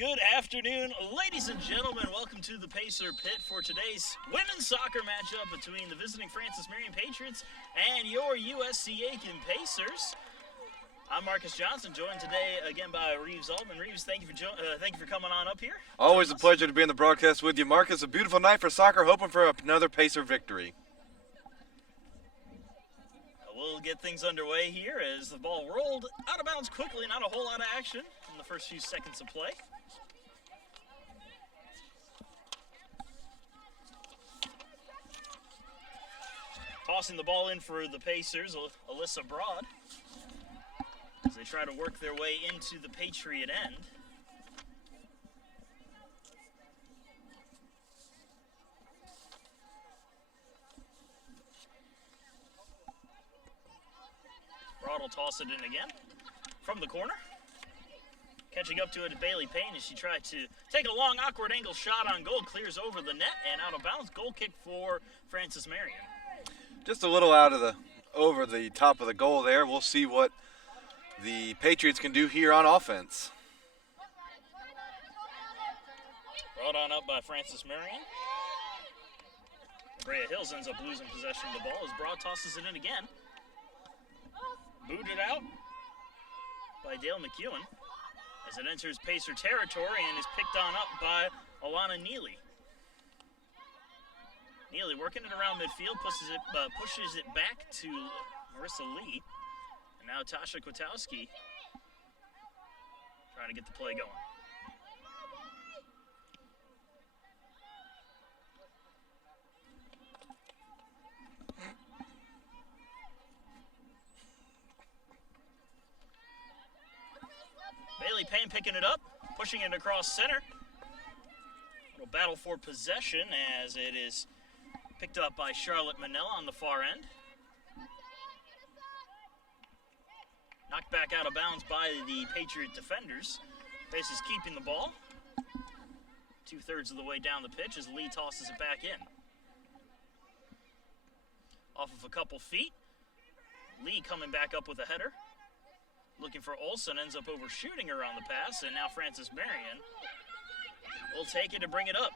Good afternoon, ladies and gentlemen. Welcome to the Pacer Pit for today's women's soccer matchup between the visiting Francis Marion Patriots and your USC Aiken Pacers. I'm Marcus Johnson, joined today again by Reeves Altman. Reeves, thank you for coming on up here. Always a pleasure to be in the broadcast with you, Marcus. A beautiful night for soccer, hoping for another Pacer victory. We'll get things underway here as the ball rolled out of bounds quickly. Not a whole lot of action in the first few seconds of play. Tossing the ball in for the Pacers, Alyssa Broad, as they try to work their way into the Patriot end. Broad will toss it in again from the corner. Catching up to it, Bailey Payne as she tried to take a long, awkward angle shot on goal. Clears over the net and out of bounds. Goal kick for Francis Marion. Just a little over the top of the goal there. We'll see what the Patriots can do here on offense. Brought on up by Francis Marion. Brea Hills ends up losing possession of the ball as Broad tosses it in again. Booted out by Dale McEwen as it enters Pacer territory and is picked on up by Alana Neely. Neely working it around midfield, pushes it back to Marissa Lee. And now Tasha Kwiatkowski trying to get the play going. Bailey Payne picking it up, pushing it across center. Little battle for possession as it is picked up by Charlotte Manella on the far end. Knocked back out of bounds by the Patriot defenders. Pacers keeping the ball. 2/3 of the way down the pitch as Lee tosses it back in. Off of a couple feet. Lee coming back up with a header. Looking for Olsen, ends up overshooting her on the pass, and now Francis Marion will take it and bring it up.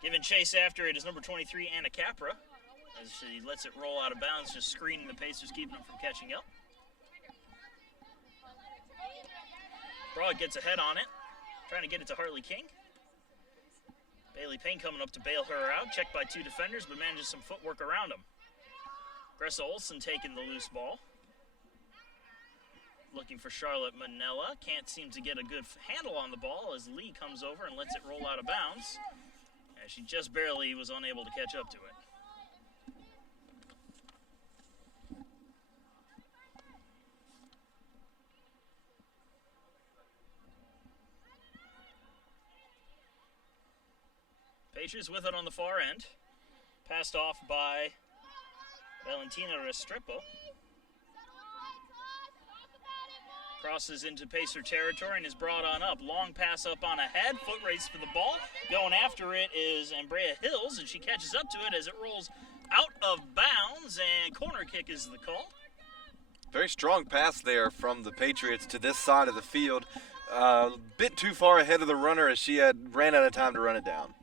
Giving chase after it is number 23, Anna Capra, as she lets it roll out of bounds, just screening the Pacers, keeping them from catching up. Broad gets a head on it, trying to get it to Harley King. Bailey Payne coming up to bail her out, checked by two defenders, but manages some footwork around him. Gressa Olsen taking the loose ball. Looking for Charlotte Manella. Can't seem to get a good handle on the ball as Lee comes over and lets it roll out of bounds. As she just barely was unable to catch up to it. Patriots with it on the far end. Passed off by Valentina Restrepo. Crosses into Pacer territory and is brought on up. Long pass up on ahead. Foot race for the ball. Going after it is Brea Hills, and she catches up to it as it rolls out of bounds, and corner kick is the call. Very strong pass there from the Patriots to this side of the field. A bit too far ahead of the runner as she ran out of time to run it down.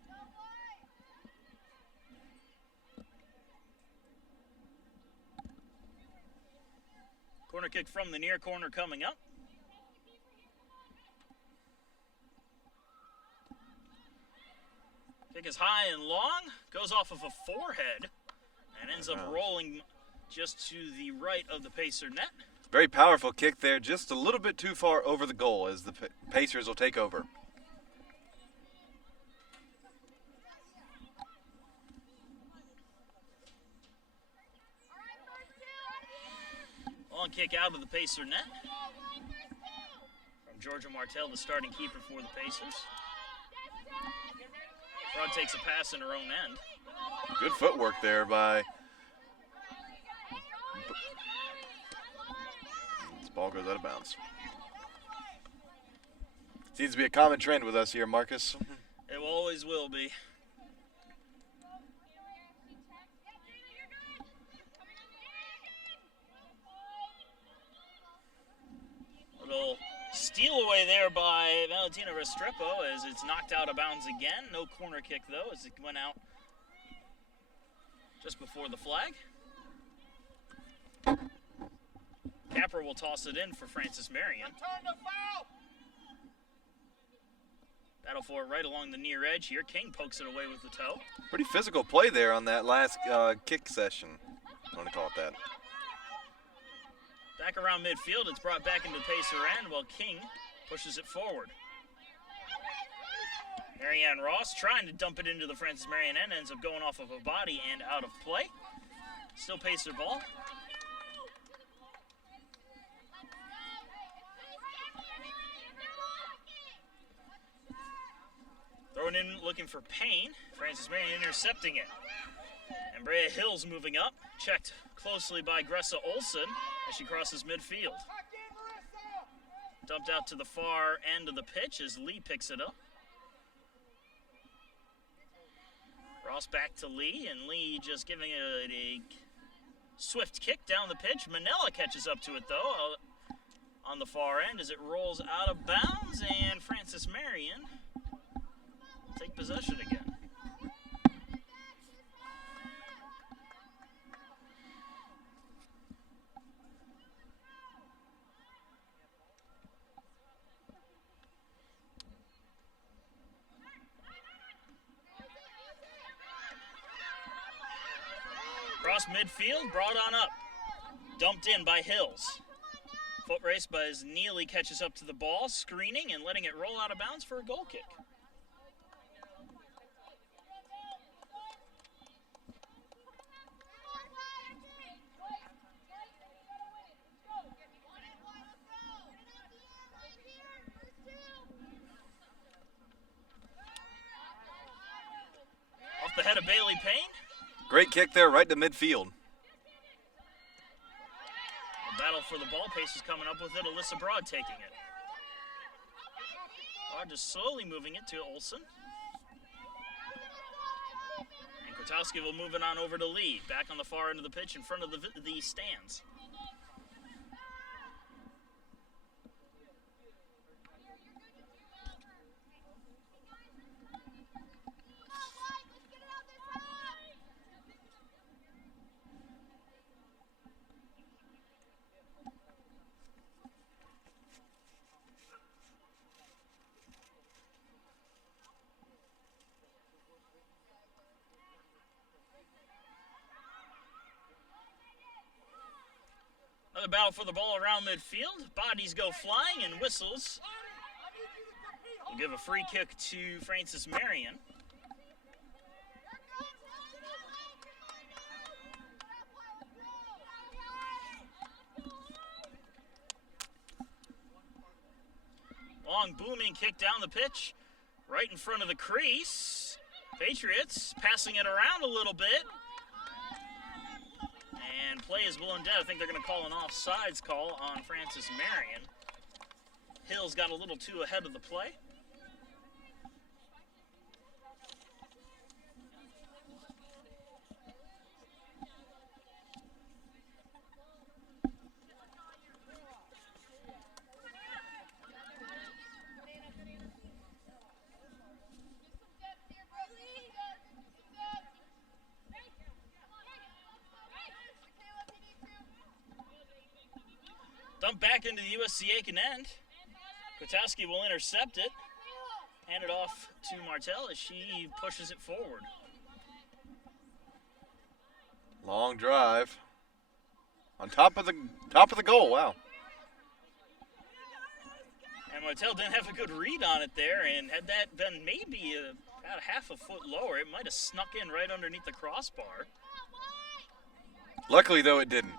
Corner kick from the near corner coming up. Kick is high and long, goes off of a forehead, and ends up rolling just to the right of the Pacer net. Very powerful kick there, just a little bit too far over the goal as the Pacers will take over. Long kick out of the Pacer net. From Georgia Martell, the starting keeper for the Pacers. Broad takes a pass in her own end. Good footwork there by... This ball goes out of bounds. Seems to be a common trend with us here, Marcus. It always will be. Little steal away there by Valentina Restrepo as it's knocked out of bounds again. No corner kick, though, as it went out just before the flag. Capper will toss it in for Francis Marion. Battle for it right along the near edge here. King pokes it away with the toe. Pretty physical play there on that last kick session. I want to call it that. Back around midfield, it's brought back into Pacer end while King pushes it forward. Marianne Ross trying to dump it into the Francis Marion end, ends up going off of a body and out of play. Still Pacer ball. Throwing in, looking for Payne. Francis Marion intercepting it. And Brea Hills moving up. Checked closely by Gressa Olsen as she crosses midfield. Dumped out to the far end of the pitch as Lee picks it up. Ross back to Lee, and Lee just giving it a swift kick down the pitch. Manella catches up to it, though, on the far end as it rolls out of bounds, and Francis Marion take possession again. Cross midfield, brought on up. Dumped in by Hills. Foot race by as Neely catches up to the ball, screening and letting it roll out of bounds for a goal kick. Off the head of Bailey Payne. Great kick there right to midfield. A battle for the ball. Pacers coming up with it. Alyssa Broad taking it. Broad just slowly moving it to Olsen. And Kwiatkowski will move it on over to Lee. Back on the far end of the pitch in front of the stands. Another battle for the ball around midfield. Bodies go flying and whistles. We'll give a free kick to Francis Marion. Long booming kick down the pitch, right in front of the crease. Patriots passing it around a little bit. And play is blown dead. I think they're going to call an offsides call on Francis Marion. Hills got a little too ahead of the play. Dump back into the USC Aiken end. Kwiatkowski will intercept it. Hand it off to Martell as she pushes it forward. Long drive. On top of the goal, wow. And Martell didn't have a good read on it there, and had that been maybe about half a foot lower, it might have snuck in right underneath the crossbar. Luckily, though, it didn't.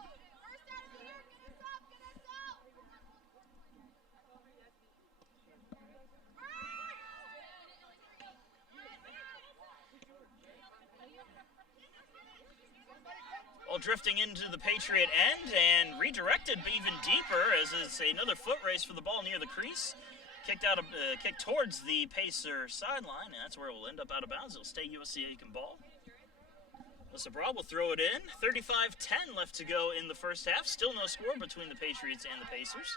Ball drifting into the Patriot end and redirected even deeper as it's another foot race for the ball near the crease. Kicked towards the Pacer sideline, and that's where it will end up out of bounds. It'll stay USC Aiken ball. Alyssa Broad will throw it in. 35-10 left to go in the first half. Still no score between the Patriots and the Pacers.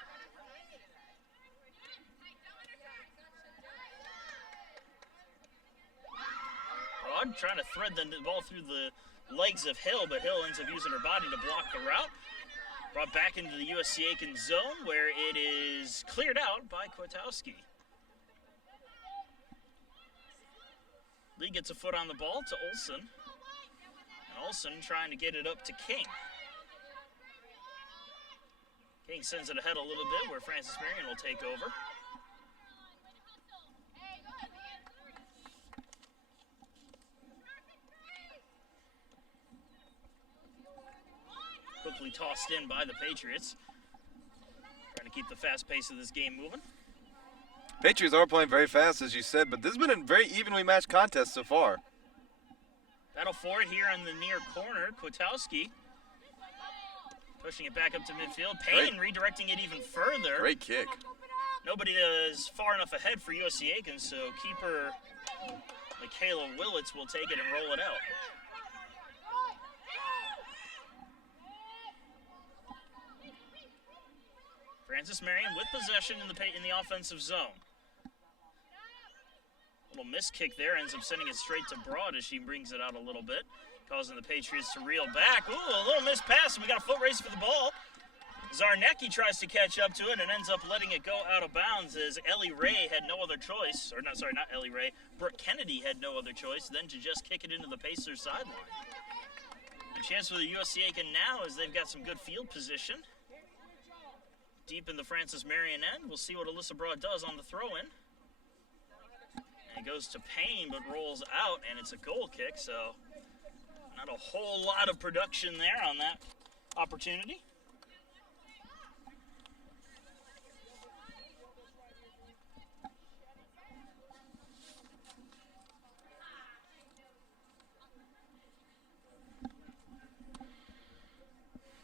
Broad trying to thread the ball through the legs of Hill, but Hill ends up using her body to block the route. Brought back into the USC Aiken zone where it is cleared out by Kwiatkowski. Lee gets a foot on the ball to Olsen. And Olsen trying to get it up to King. King sends it ahead a little bit where Francis Marion will take over. Quickly tossed in by the Patriots. Trying to keep the fast pace of this game moving. Patriots are playing very fast, as you said, but this has been a very evenly matched contest so far. Battle for it here in the near corner. Kwiatkowski pushing it back up to midfield. Payne redirecting it even further. Great kick. Nobody is far enough ahead for USC Aiken, so keeper Michaela Willits will take it and roll it out. Francis Marion with possession in the offensive zone. Little miss kick there, ends up sending it straight to Broad as she brings it out a little bit, causing the Patriots to reel back. Ooh, a little missed pass, and we got a foot race for the ball. Zarnecki tries to catch up to it and ends up letting it go out of bounds as Ellie Ray had no other choice, or not, sorry, not Ellie Ray, Brooke Kennedy had no other choice than to just kick it into the Pacers sideline. A chance for the USC Aiken now as they've got some good field position. Deep in the Francis Marion end. We'll see what Alyssa Broad does on the throw-in. And it goes to Payne, but rolls out, and it's a goal kick, so not a whole lot of production there on that opportunity.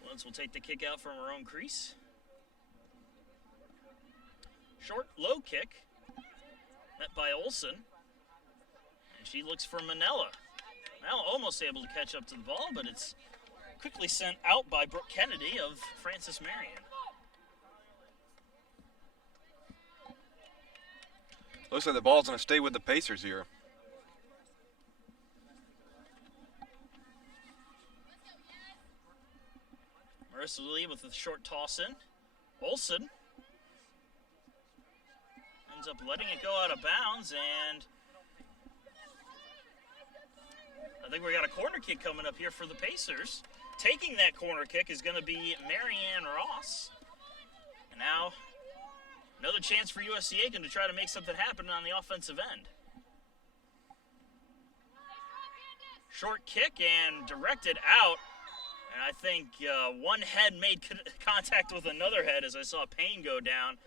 Lentz will take the kick out from her own crease. Short, low kick, met by Olsen, and she looks for Manella. Now almost able to catch up to the ball, but it's quickly sent out by Brooke Kennedy of Francis Marion. Looks like the ball's going to stay with the Pacers here. Marissa Lee with the short toss in. Olsen ends up letting it go out of bounds, and I think we got a corner kick coming up here for the Pacers. Taking that corner kick is going to be Marianne Ross. And now another chance for USC Aiken to try to make something happen on the offensive end. Short kick and directed out. And I think one head made contact with another head as I saw Payne go down.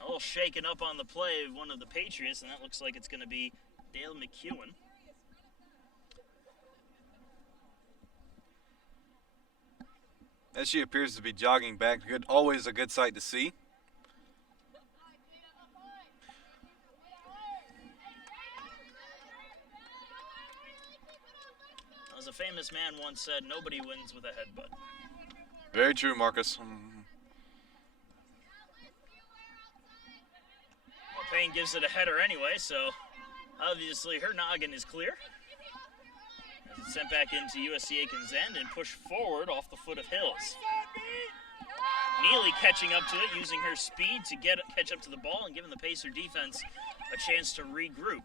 A little shaken up on the play of one of the Patriots, and that looks like it's going to be Dale McEwen. As she appears to be jogging back, always a good sight to see. As a famous man once said, nobody wins with a headbutt. Very true, Marcus. Well, Payne gives it a header anyway, so obviously her noggin is clear. As it's sent back into USC Aiken's end and pushed forward off the foot of Hills. Neely catching up to it, using her speed to catch up to the ball and giving the Pacer defense a chance to regroup.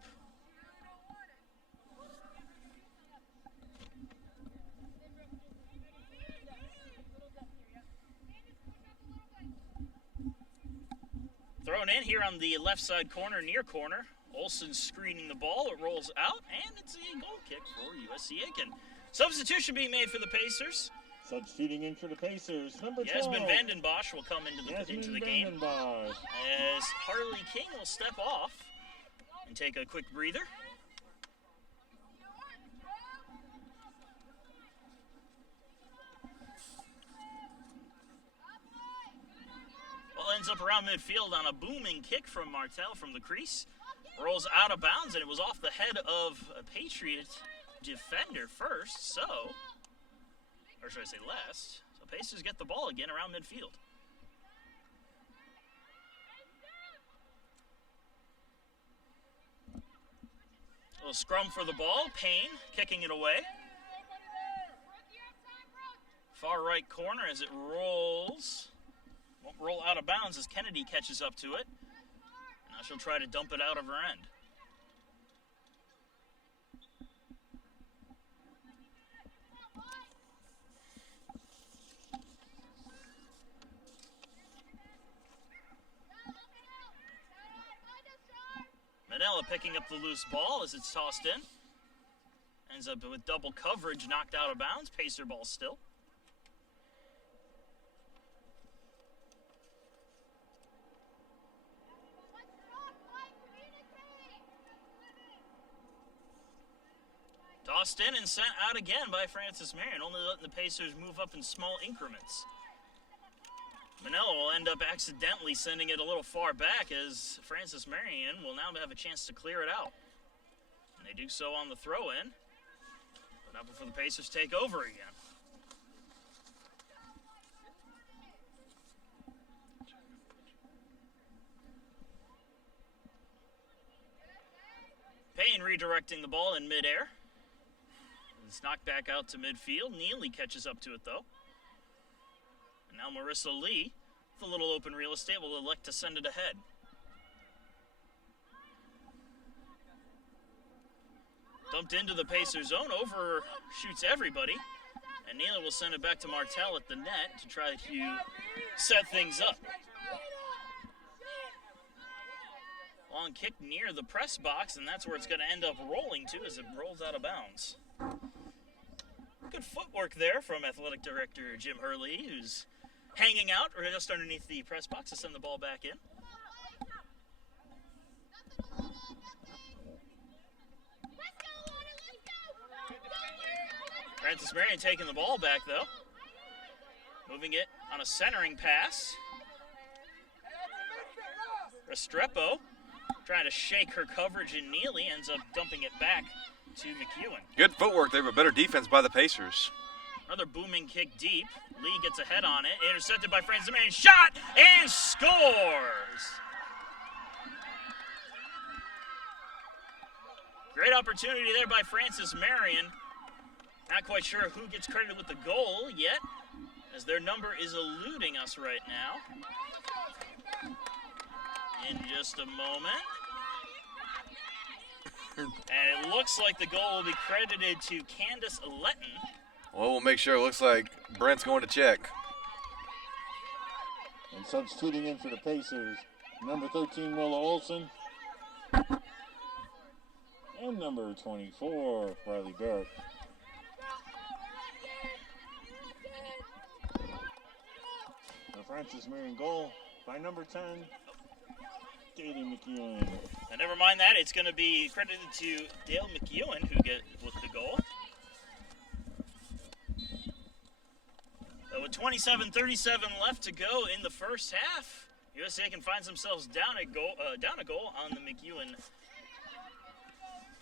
Thrown in here on the left side corner, near corner. Olsen screening the ball. It rolls out, and it's a goal kick for USC Aiken. Substitution being made for the Pacers. Substituting in for the Pacers, number 12. Yasmin Vandenbosch will come into the game. As Harley King will step off and take a quick breather. Ball ends up around midfield on a booming kick from Martel from the crease. Rolls out of bounds, and it was off the head of a Patriot defender first, so, or should I say last. So Pacers get the ball again around midfield. A little scrum for the ball. Payne kicking it away. Far right corner as it rolls. Won't roll out of bounds as Kennedy catches up to it. Now she'll try to dump it out of her end. Manella picking up the loose ball as it's tossed in. Ends up with double coverage, knocked out of bounds. Pacer ball still. Tossed in and sent out again by Frances Marion, only letting the Pacers move up in small increments. Manella will end up accidentally sending it a little far back as Frances Marion will now have a chance to clear it out. And they do so on the throw-in, but not before the Pacers take over again. Payne redirecting the ball in midair. It's knocked back out to midfield. Neely catches up to it, though. And now Marissa Lee, with a little open real estate, will elect to send it ahead. Dumped into the Pacers zone, overshoots everybody. And Neely will send it back to Martell at the net to try to set things up. Long kick near the press box, and that's where it's going to end up rolling to as it rolls out of bounds. Good footwork there from Athletic Director Jim Hurley, who's hanging out or just underneath the press box to send the ball back in. Frances Marion taking the ball back, though. Moving it on a centering pass. Restrepo trying to shake her coverage, and Neely ends up dumping it back to McEwen. Good footwork there, but better defense by the Pacers. Another booming kick deep. Lee gets ahead on it. Intercepted by Frances Marion. Shot and scores! Great opportunity there by Frances Marion. Not quite sure who gets credited with the goal yet, as their number is eluding us right now. In just a moment. And it looks like the goal will be credited to Candace Letton. Well, we'll make sure. It looks like Brent's going to check. And substituting in for the Pacers, number 13, Willa Olson. And number 24, Riley Barrett. The Frances Marion goal by number 10, Daly McEwen. And never mind that, it's going to be credited to Dale McEwen, who get with the goal. So with 27:37 left to go in the first half, USC Aiken finds themselves down a goal on the McEwen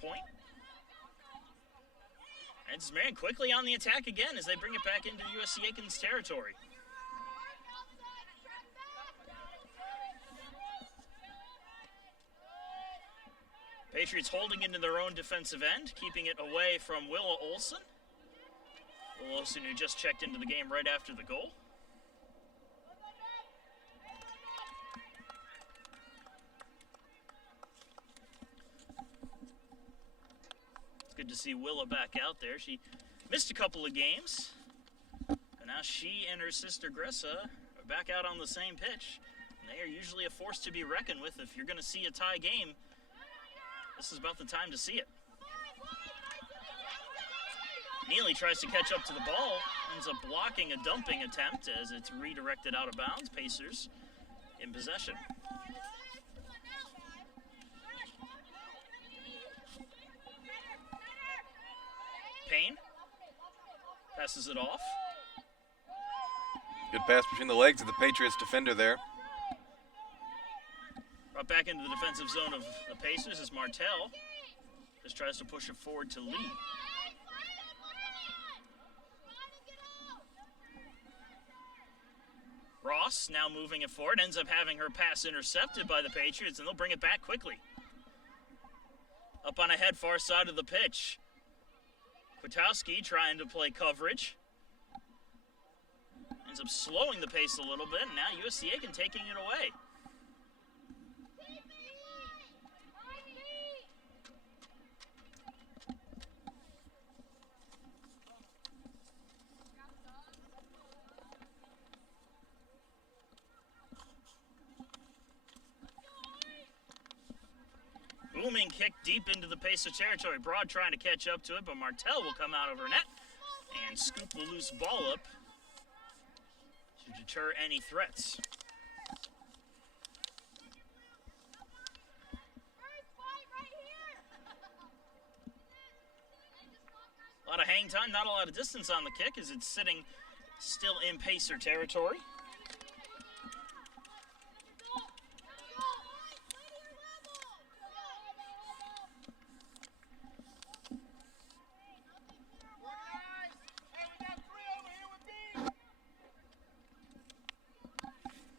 point. And it's Marion quickly on the attack again as they bring it back into USC Aiken's territory. Patriots holding into their own defensive end, keeping it away from Willa Olson. Willa Olson, who just checked into the game right after the goal. It's good to see Willa back out there. She missed a couple of games, but now she and her sister Gressa are back out on the same pitch. And they are usually a force to be reckoned with. If you're going to see a tie game, this is about the time to see it. Neely tries to catch up to the ball, ends up blocking a dumping attempt as it's redirected out of bounds. Pacers in possession. Payne passes it off. Good pass between the legs of the Patriots defender there. Brought back into the defensive zone of the Pacers as Martell just tries to push it forward to Lee. Ross now moving it forward, ends up having her pass intercepted by the Patriots, and they'll bring it back quickly. Up on ahead, far side of the pitch. Kwiatkowski trying to play coverage. Ends up slowing the pace a little bit, and now USC Aiken taking it away. Booming kick deep into the Pacer territory. Broad trying to catch up to it, but Martell will come out of her net and scoop the loose ball up to deter any threats. A lot of hang time, not a lot of distance on the kick as it's sitting still in Pacer territory.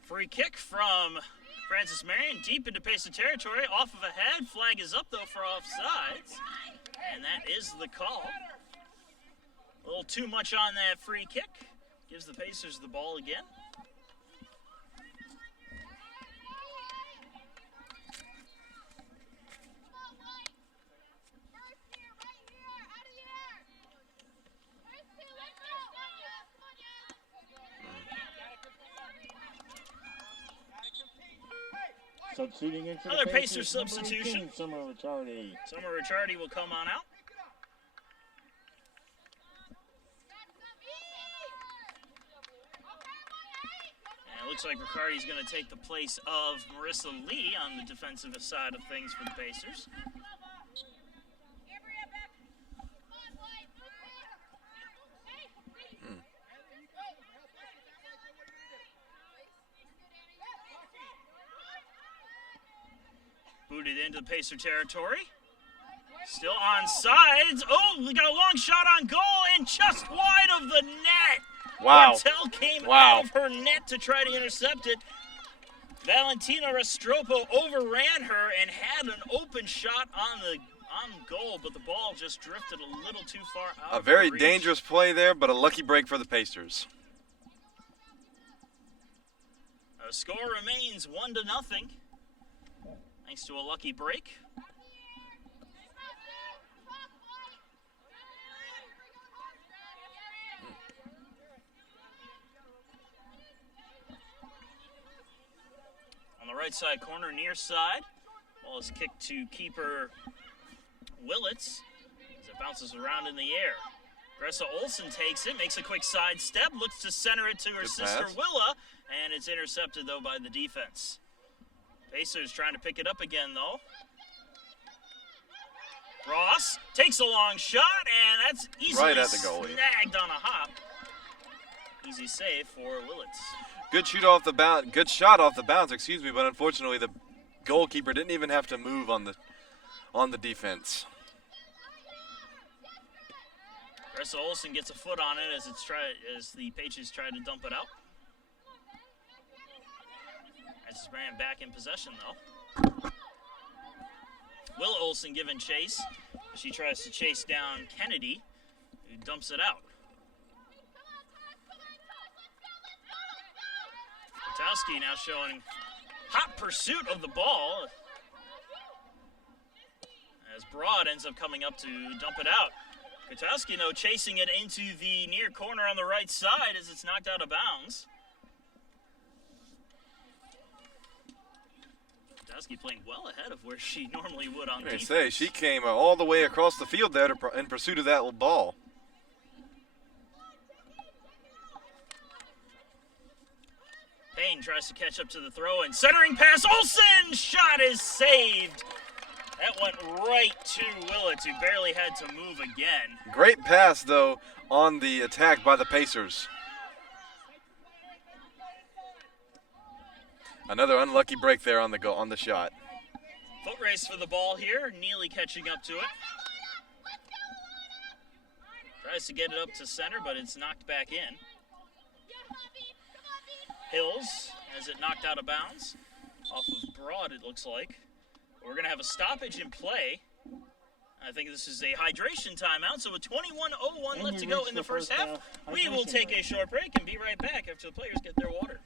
Free kick from Francis Marion deep into Pacer territory, off of a head. Flag is up though for offsides, and that is the call. A little too much on that free kick. Gives the Pacers the ball again. Succeeding into Another the Pacer Pacers, number substitution. 18, Summer Ricciardi. Summer Ricciardi will come on out. And it looks like Ricciardi's going to take the place of Marissa Lee on the defensive side of things for the Pacers. Booted into the Pacer territory. Still on sides. Oh, we got a long shot on goal and just wide of the net. Wow. Martell came Wow. out of her net to try to intercept it. Valentina Restropo overran her and had an open shot on goal, but the ball just drifted a little too far out. A very of reach. dangerous play there, but a lucky break for the Pacers. The score remains 1-0. Thanks to a lucky break. On the right side corner, near side. Ball is kicked to keeper Willits as it bounces around in the air. Gressa Olsen takes it, makes a quick side step, looks to center it to her Good sister pass. Willa, and it's intercepted though by the defense. Pacers trying to pick it up again though. Ross takes a long shot, and that's easily Right at the goalie. snagged on a hop. Easy save for Willits. Good shot off the bounce, but unfortunately the goalkeeper didn't even have to move on the defense. Gressa Olsen gets a foot on it as the Patriots try to dump it out. Francis Marion back in possession though. Will Olsen giving chase. She tries to chase down Kennedy, who dumps it out. Kwiatkowski now showing hot pursuit of the ball as Broad ends up coming up to dump it out. Kwiatkowski now chasing it into the near corner on the right side as it's knocked out of bounds. Kwiatkowski playing well ahead of where she normally would on defense. She came all the way across the field there in pursuit of that ball. Payne tries to catch up to the throw and centering pass. Olsen! Shot is saved. That went right to Willits, who barely had to move again. Great pass, though, on the attack by the Pacers. Another unlucky break there on the shot. Foot race for the ball here. Neely catching up to it. Tries to get it up to center, but it's knocked back in. Hills has it knocked out of bounds. Off of Broad, it looks like. We're going to have a stoppage in play I think this is a hydration timeout, so with 21:01 left to go in the first half, we will take a short break and be right back after the players get their water.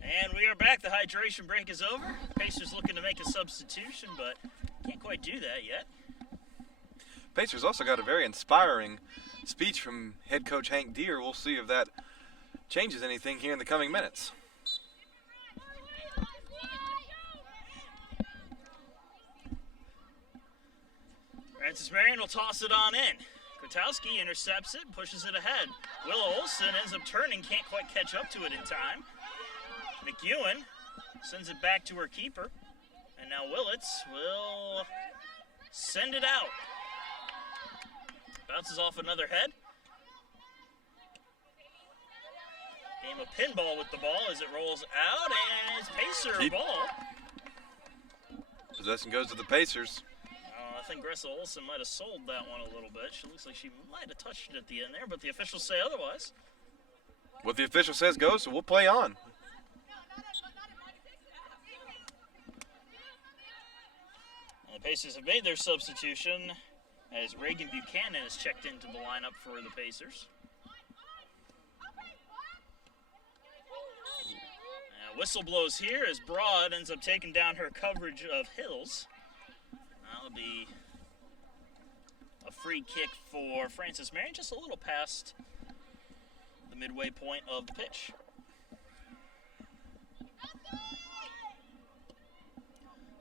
And we are back. The hydration break is over. Pacers looking to make a substitution, but can't quite do that yet. Pacers also got a very inspiring speech from head coach Hank Deere. We'll see if that changes anything here in the coming minutes. Francis Marion will toss it on in. Kwiatkowski intercepts it, pushes it ahead. Willow Olsen ends up turning, can't quite catch up to it in time. McEwen sends it back to her keeper. And now Willits will send it out. Bounces off another head. Game of pinball with the ball as it rolls out, and it's Pacer ball. Possession goes to the Pacers. I think Gressa Olsen might have sold that one a little bit. She looks like she might have touched it at the end there, but the officials say otherwise. What the official says goes, so we'll play on. And the Pacers have made their substitution as Reagan Buchanan is checked into the lineup for the Pacers. Whistle blows here as Broad ends up taking down her coverage of Hills. That'll be a free kick for Francis Marion, just a little past the midway point of the pitch.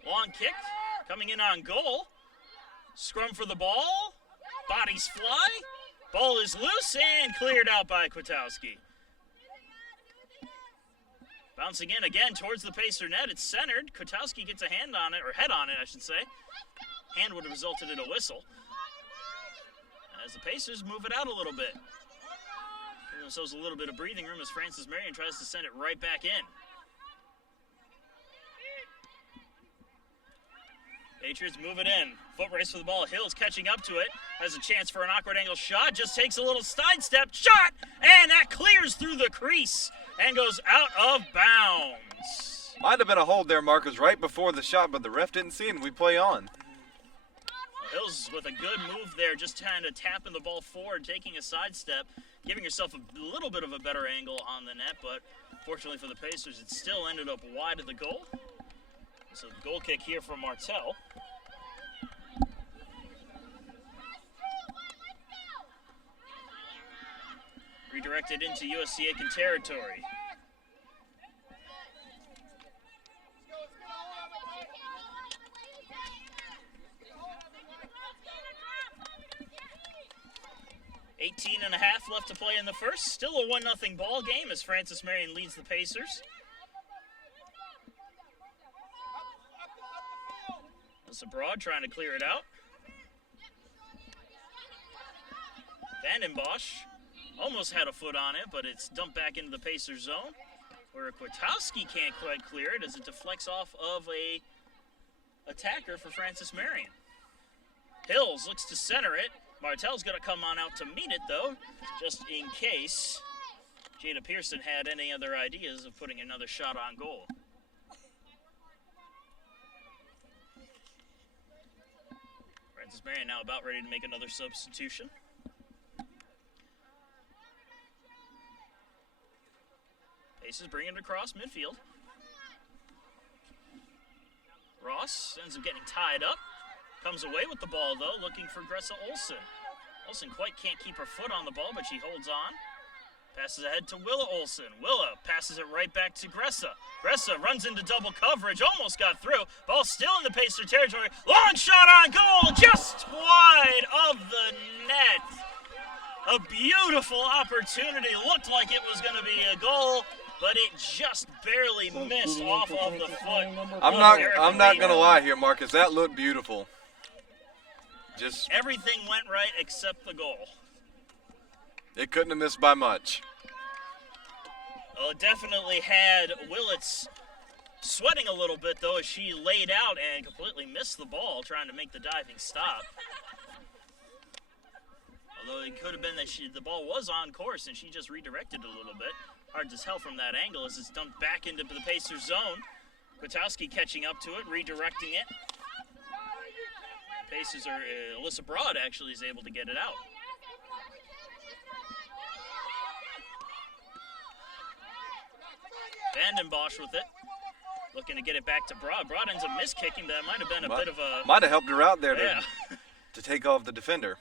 Long kick, coming in on goal. Scrum for the ball, bodies fly, ball is loose and cleared out by Kwiatkowski. Bouncing in again towards the Pacer net, it's centered. Kwiatkowski gets a hand on it, or head on it, I should say. Hand would have resulted in a whistle. As the Pacers move it out a little bit. Giving themselves a little bit of breathing room as Francis Marion tries to send it right back in. Patriots move it in. Foot race for the ball. Hills catching up to it. Has a chance for an awkward angle shot. Just takes a little sidestep. Shot! And that clears through the crease and goes out of bounds. Might have been a hold there, Marcus, right before the shot, but the ref didn't see it, and we play on. Hills with a good move there, just kind of tapping the ball forward, taking a sidestep, giving herself a little bit of a better angle on the net, but fortunately for the Pacers, it still ended up wide of the goal. So the goal kick here from Martell. Redirected into USC Aiken territory. $18.5 left to play in the first. Still a 1-0 ball game as Francis Marion leads the Pacers. It's abroad trying to clear it out. Van den Bosch almost had a foot on it, but it's dumped back into the Pacers zone, where Kwiatkowski can't quite clear it as it deflects off of a attacker for Francis Marion. Hills looks to center it. Martell's going to come on out to meet it, though, just in case. Jada Pearson had any other ideas of putting another shot on goal. Francis Marion now about ready to make another substitution. Pacers bringing it across midfield. Ross ends up getting tied up. Comes away with the ball, though, looking for Gressa Olsen. Olsen quite can't keep her foot on the ball, but she holds on. Passes ahead to Willa Olsen. Willa passes it right back to Gressa. Gressa runs into double coverage, almost got through. Ball still in the Pacer territory. Long shot on goal, just wide of the net. A beautiful opportunity. Looked like it was going to be a goal, but it just barely missed off of the foot. I'm not going to lie here, Marcus. That looked beautiful. Just everything went right except the goal. It couldn't have missed by much. Well, it definitely had Willits sweating a little bit, though, as she laid out and completely missed the ball trying to make the diving stop. Although it could have been that the ball was on course and she just redirected a little bit. Hard to tell from that angle as it's dumped back into the Pacers zone. Kwiatkowski catching up to it, redirecting it. Pacers are, Alyssa Broad actually is able to get it out. Vandenbosch with it, looking to get it back to Broad. Broad ends up miskicking, that might have been a bit of a... Might have helped her out there to take off the defender.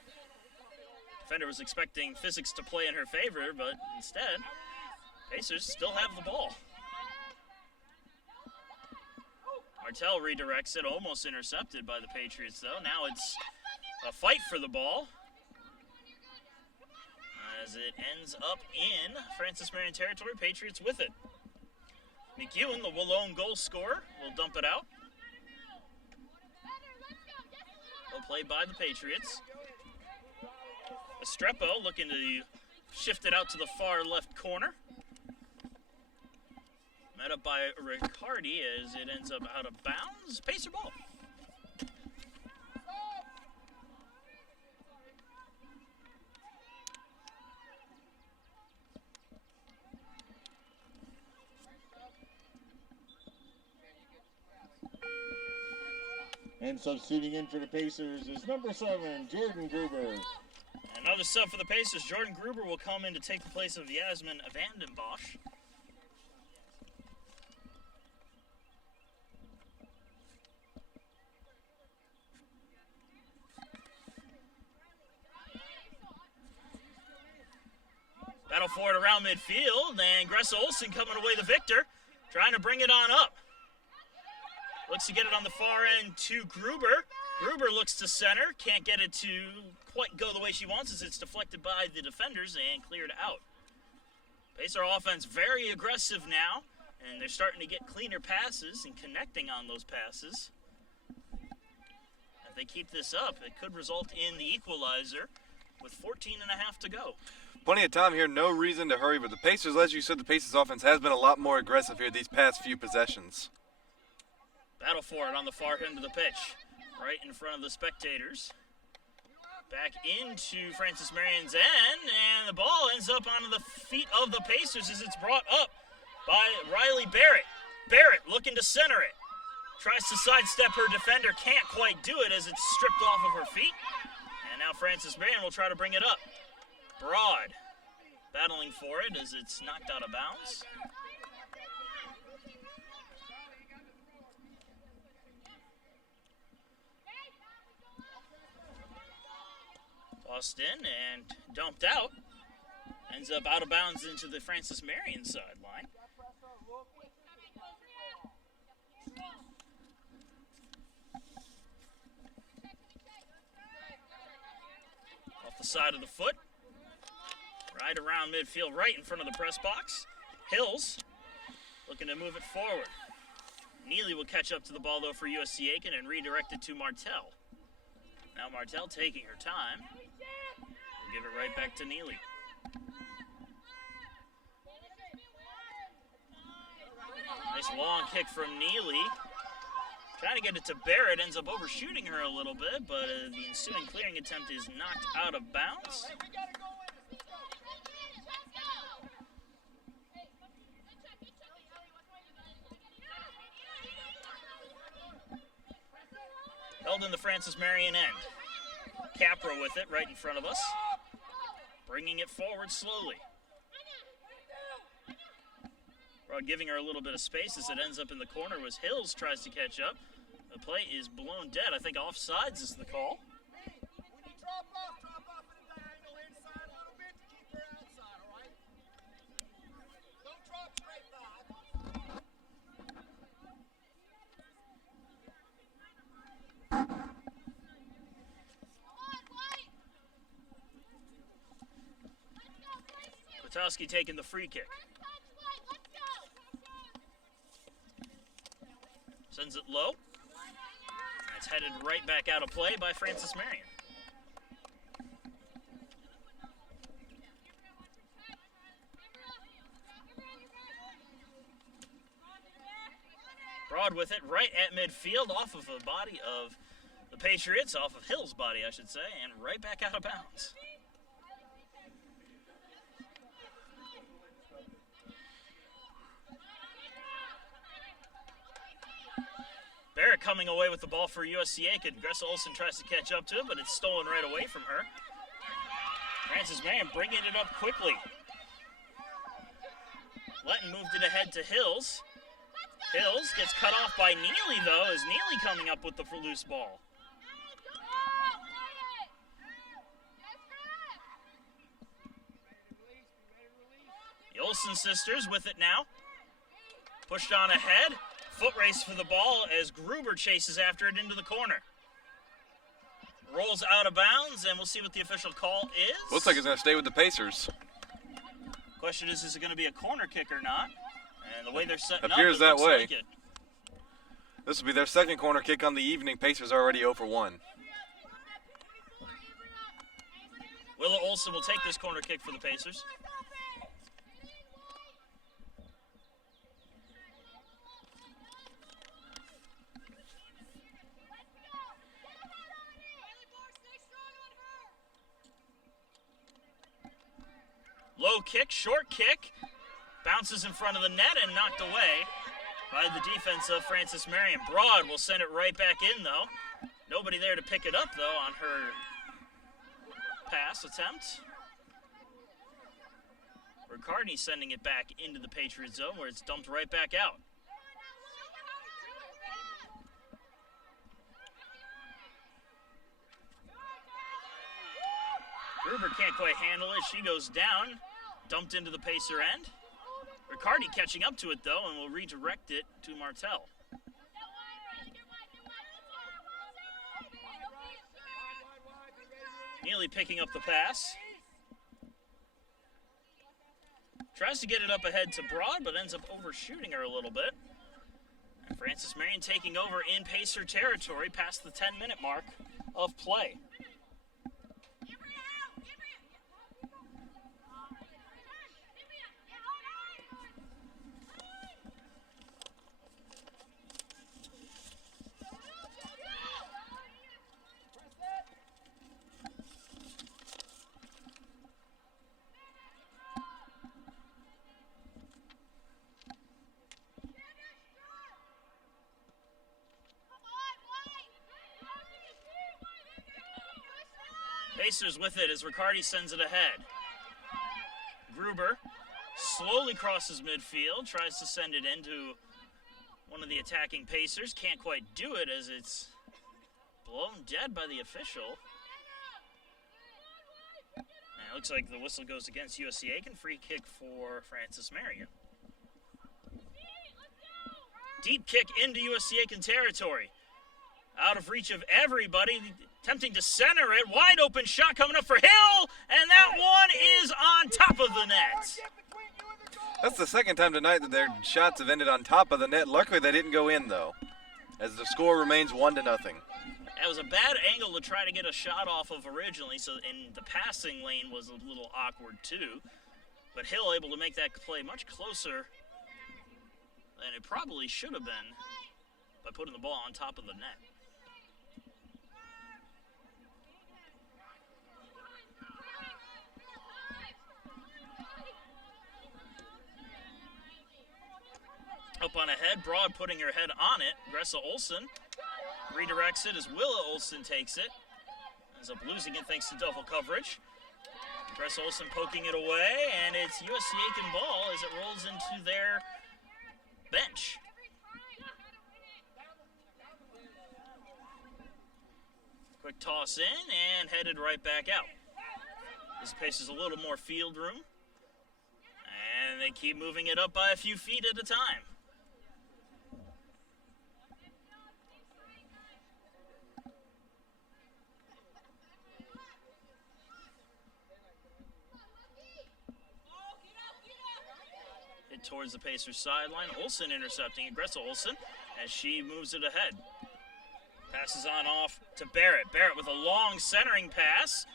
Defender was expecting physics to play in her favor, but instead, Pacers still have the ball. Martell redirects it, almost intercepted by the Patriots, though. Now it's a fight for the ball, as it ends up in Francis Marion territory. Patriots with it. McEwen, the lone goal scorer, will dump it out. Well played by the Patriots. Estrepo looking to shift it out to the far left corner. Met up by Riccardi as it ends up out of bounds. Pacer ball. And substituting in for the Pacers is number 7, Jordan Gruber. Another sub for the Pacers. Jordan Gruber will come in to take the place of Yasmin Vandenbosch. Battle for it around midfield, and Gressa Olsen coming away the victor, trying to bring it on up. Looks to get it on the far end to Gruber. Gruber looks to center, can't get it to quite go the way she wants as it's deflected by the defenders and cleared out. Pacer offense very aggressive now, and they're starting to get cleaner passes and connecting on those passes. If they keep this up, it could result in the equalizer with 14 and a half to go. Plenty of time here, no reason to hurry, but the Pacers, as you said, the Pacers offense has been a lot more aggressive here these past few possessions. Battle for it on the far end of the pitch, right in front of the spectators. Back into Francis Marion's end, and the ball ends up onto the feet of the Pacers as it's brought up by Riley Barrett. Barrett looking to center it. Tries to sidestep her defender, can't quite do it as it's stripped off of her feet. And now Francis Marion will try to bring it up. Broad battling for it as it's knocked out of bounds. Tossed in and dumped out. Ends up out of bounds into the Francis Marion sideline. Off the side of the foot. Right around midfield, right in front of the press box. Hills looking to move it forward. Neely will catch up to the ball, though, for USC Aiken and redirect it to Martell. Now Martell taking her time. We'll give it right back to Neely. Nice long kick from Neely. Trying to get it to Barrett, ends up overshooting her a little bit, but the ensuing clearing attempt is knocked out of bounds. held in the Francis Marion end. Capra with it right in front of us. Bringing it forward slowly. Broad giving her a little bit of space as it ends up in the corner as Hills tries to catch up. The play is blown dead. I think offsides is the call. Kwiatkowski taking the free kick. Sends it low. It's headed right back out of play by Francis Marion. Broad with it right at midfield off of the body of the Patriots, off of Hill's body, I should say, and right back out of bounds. Barrett coming away with the ball for USC Aiken. Gressa Olsen tries to catch up to it, but it's stolen right away from her. Francis Marion bringing it up quickly. Letton moved it ahead to Hills. Hills gets cut off by Neely, though, as Neely coming up with the loose ball. The Olsen sisters with it now. Pushed on ahead. Foot race for the ball as Gruber chases after it into the corner. Rolls out of bounds, and we'll see what the official call is. Looks like it's going to stay with the Pacers. Question is it going to be a corner kick or not? And the way they're setting Appears up, that looks way. like it. This will be their second corner kick on the evening. Pacers already 0 for 1. Willow Olsen will take this corner kick for the Pacers. Low kick, short kick, bounces in front of the net and knocked away by the defense of Francis Marion. Broad will send it right back in, though. Nobody there to pick it up, though, on her pass attempt. Riccardi sending it back into the Patriot zone where it's dumped right back out. Gruber can't quite handle it. She goes down, dumped into the Pacer end. Riccardi catching up to it, though, and will redirect it to Martell. Neely picking up the pass. Tries to get it up ahead to Broad, but ends up overshooting her a little bit. And Francis Marion taking over in Pacer territory past the 10-minute mark of play. Pacers with it as Riccardi sends it ahead. Gruber slowly crosses midfield, tries to send it into one of the attacking Pacers. Can't quite do it as it's blown dead by the official. And it looks like the whistle goes against USC Aiken. Free kick for Francis Marion. Deep kick into USC Aiken territory. Out of reach of everybody. Attempting to center it. Wide open shot coming up for Hill. And that one is on top of the net. That's the second time tonight that their shots have ended on top of the net. Luckily, they didn't go in, though, as the score remains 1-0. That was a bad angle to try to get a shot off of originally, so in the passing lane was a little awkward, too. But Hill able to make that play much closer than it probably should have been by putting the ball on top of the net. Up on ahead, Broad putting her head on it. Gressa Olsen redirects it as Willa Olsen takes it. Ends up losing it thanks to double coverage. Gress Olsen poking it away, and it's USC Aiken ball as it rolls into their bench. Quick toss in and headed right back out. This Pacers a little more field room. And they keep moving it up by a few feet at a time. Hit towards the Pacers sideline. Olsen intercepting it. Gress Olsen as she moves it ahead. Passes on off to Barrett. Barrett with a long centering pass.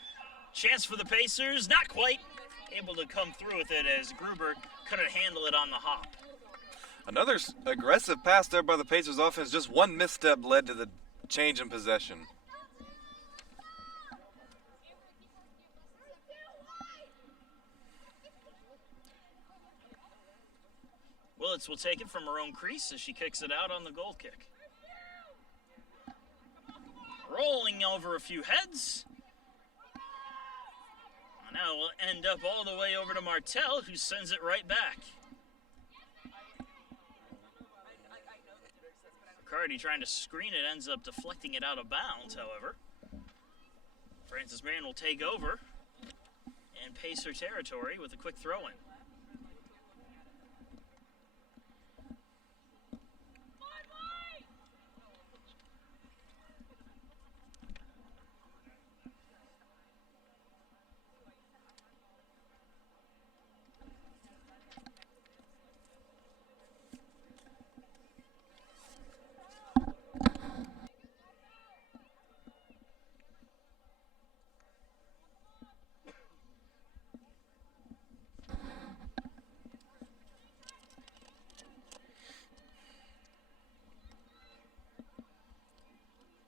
Chance for the Pacers. Not quite able to come through with it as Gruber couldn't handle it on the hop. Another aggressive pass there by the Pacers offense. Just one misstep led to the change in possession. Willits will take it from her own crease as she kicks it out on the goal kick. Rolling over a few heads. Now we'll end up all the way over to Martell, who sends it right back. Riccardi trying to screen it, ends up deflecting it out of bounds, however. Francis Marion will take over and pace her territory with a quick throw-in.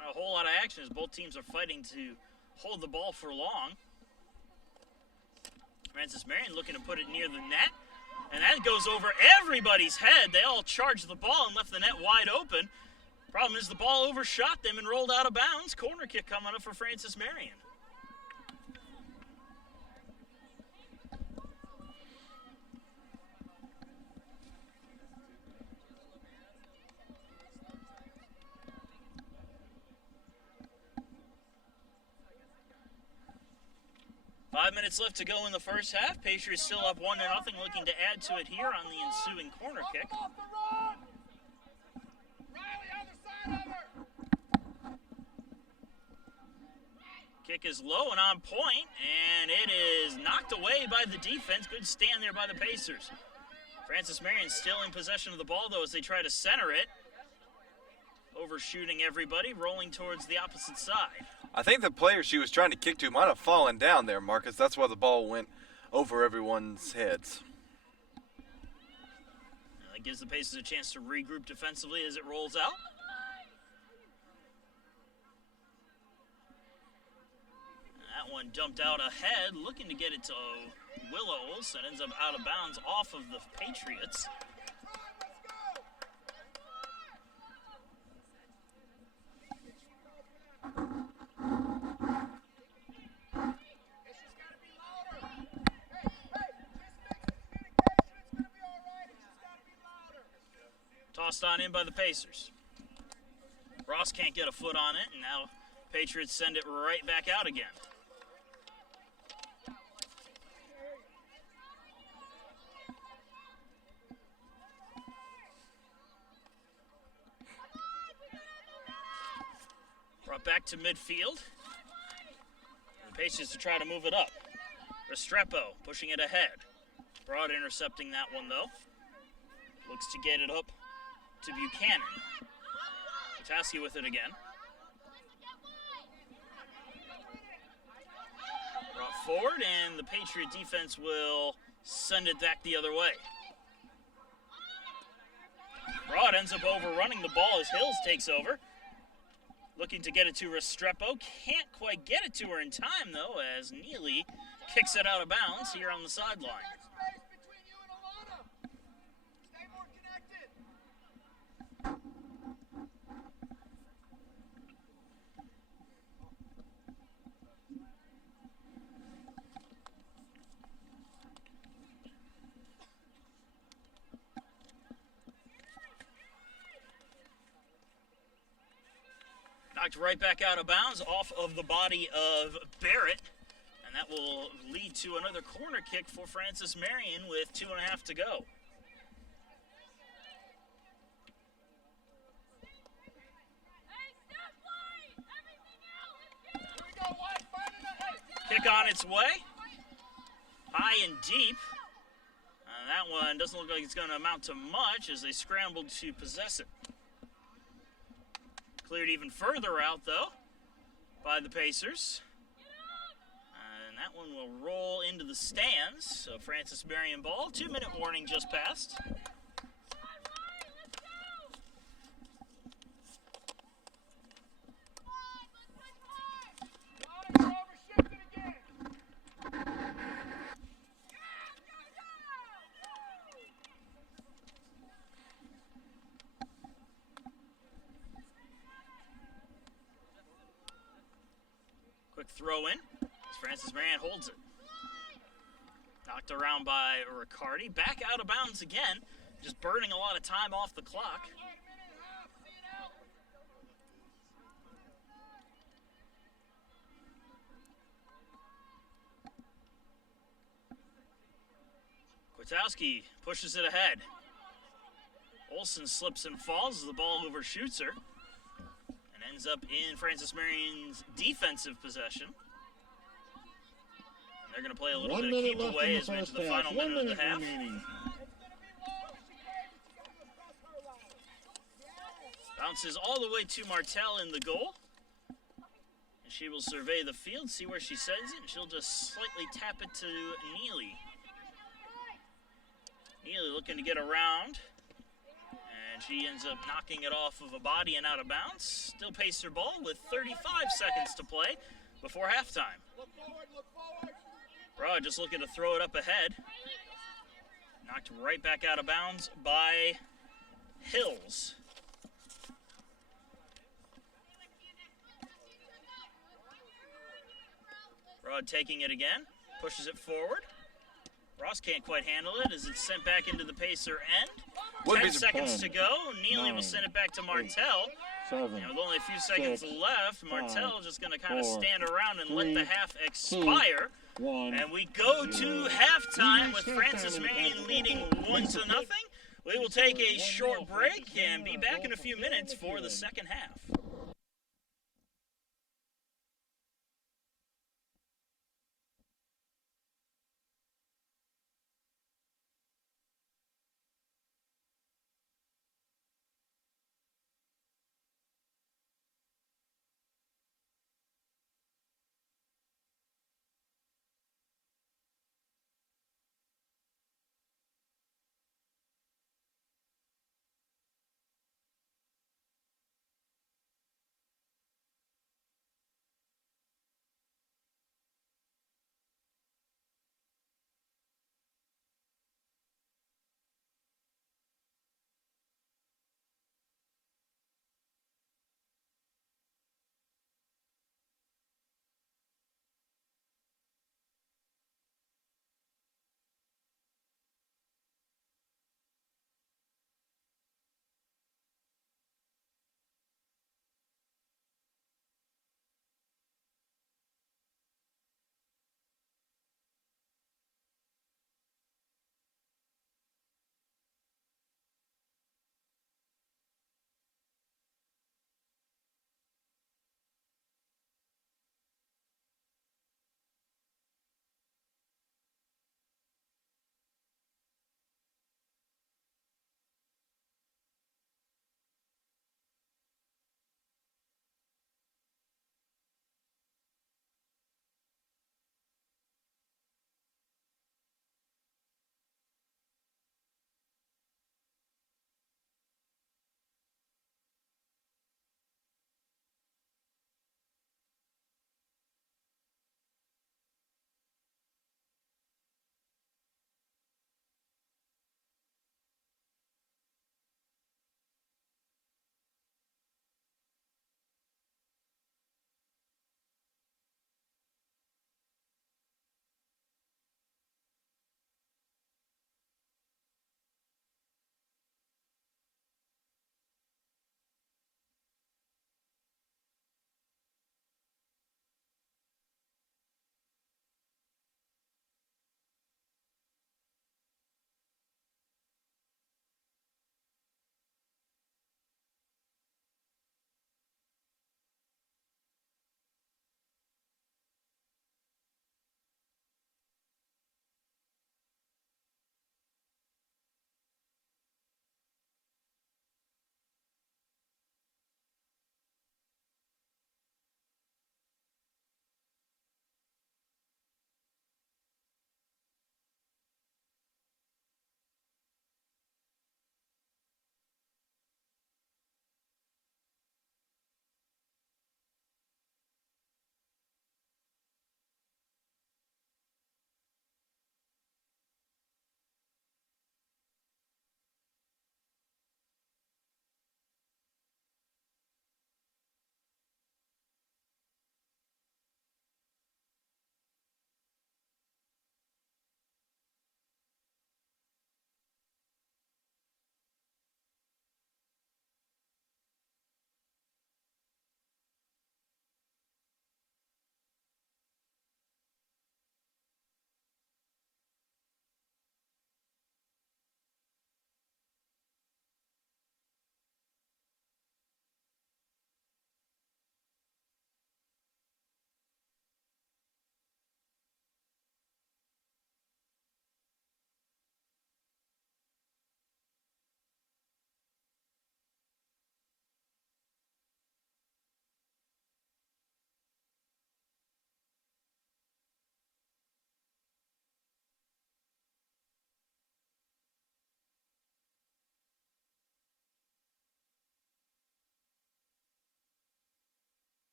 A whole lot of action as both teams are fighting to hold the ball for long. Francis Marion looking to put it near the net, and that goes over everybody's head. They all charged the ball and left the net wide open. Problem is the ball overshot them and rolled out of bounds. Corner kick coming up for Francis Marion. Five minutes left to go in the first half. Patriots still up 1-0, looking to add to it here on the ensuing corner kick. Kick is low and on point, and it is knocked away by the defense. Good stand there by the Pacers. Francis Marion still in possession of the ball, though, as they try to center it. Overshooting everybody, rolling towards the opposite side. I think the player she was trying to kick to might have fallen down there, Marcus. That's why the ball went over everyone's heads. That gives the Pacers a chance to regroup defensively as it rolls out. That one dumped out ahead, looking to get it to Willa Olsen. Ends up out of bounds off of the Patriots. Tossed on in by the Pacers. Ross can't get a foot on it, and now Patriots send it right back out again. Brought back to midfield. The Pacers to try to move it up. Restrepo pushing it ahead. Broad intercepting that one, though. Looks to get it up to Buchanan. Potaski with it again. Brought forward, and the Patriot defense will send it back the other way. Broad ends up overrunning the ball as Hills takes over. Looking to get it to Restrepo. Can't quite get it to her in time, though, as Neely kicks it out of bounds here on the sideline. Knocked right back out of bounds off of the body of Barrett. And that will lead to another corner kick for Francis Marion with 2.5 to go. Kick on its way. High and deep. That one doesn't look like it's going to amount to much as they scrambled to possess it. Cleared even further out, though, by the Pacers. And that one will roll into the stands. So Francis Marion ball. 2-minute warning just passed. Quick throw in as Francis Marion holds it. Knocked around by Riccardi. Back out of bounds again. Just burning a lot of time off the clock. Kwiatkowski pushes it ahead. Olsen slips and falls as the ball overshoots her. And ends up in Francis Marion's defensive possession. And they're going to play a little bit of keep away as we enter the final minute of the half. Bounces all the way to Martell in the goal. And she will survey the field, see where she sends it, and she'll just slightly tap it to Neely. Neely looking to get around. And she ends up knocking it off of a body and out of bounds. Still Pacer ball with 35 seconds to play before halftime. Broad just looking to throw it up ahead. Knocked right back out of bounds by Hills. Broad taking it again, pushes it forward. Ross can't quite handle it as it's sent back into the Pacer end. 10 seconds to go. Neely will send it back to Martell. And with only a few seconds left, Martell just going to kind of stand around and let the half expire. And we go to halftime with Francis Marion leading 1-0. We will take a short break and be back in a few minutes for the second half.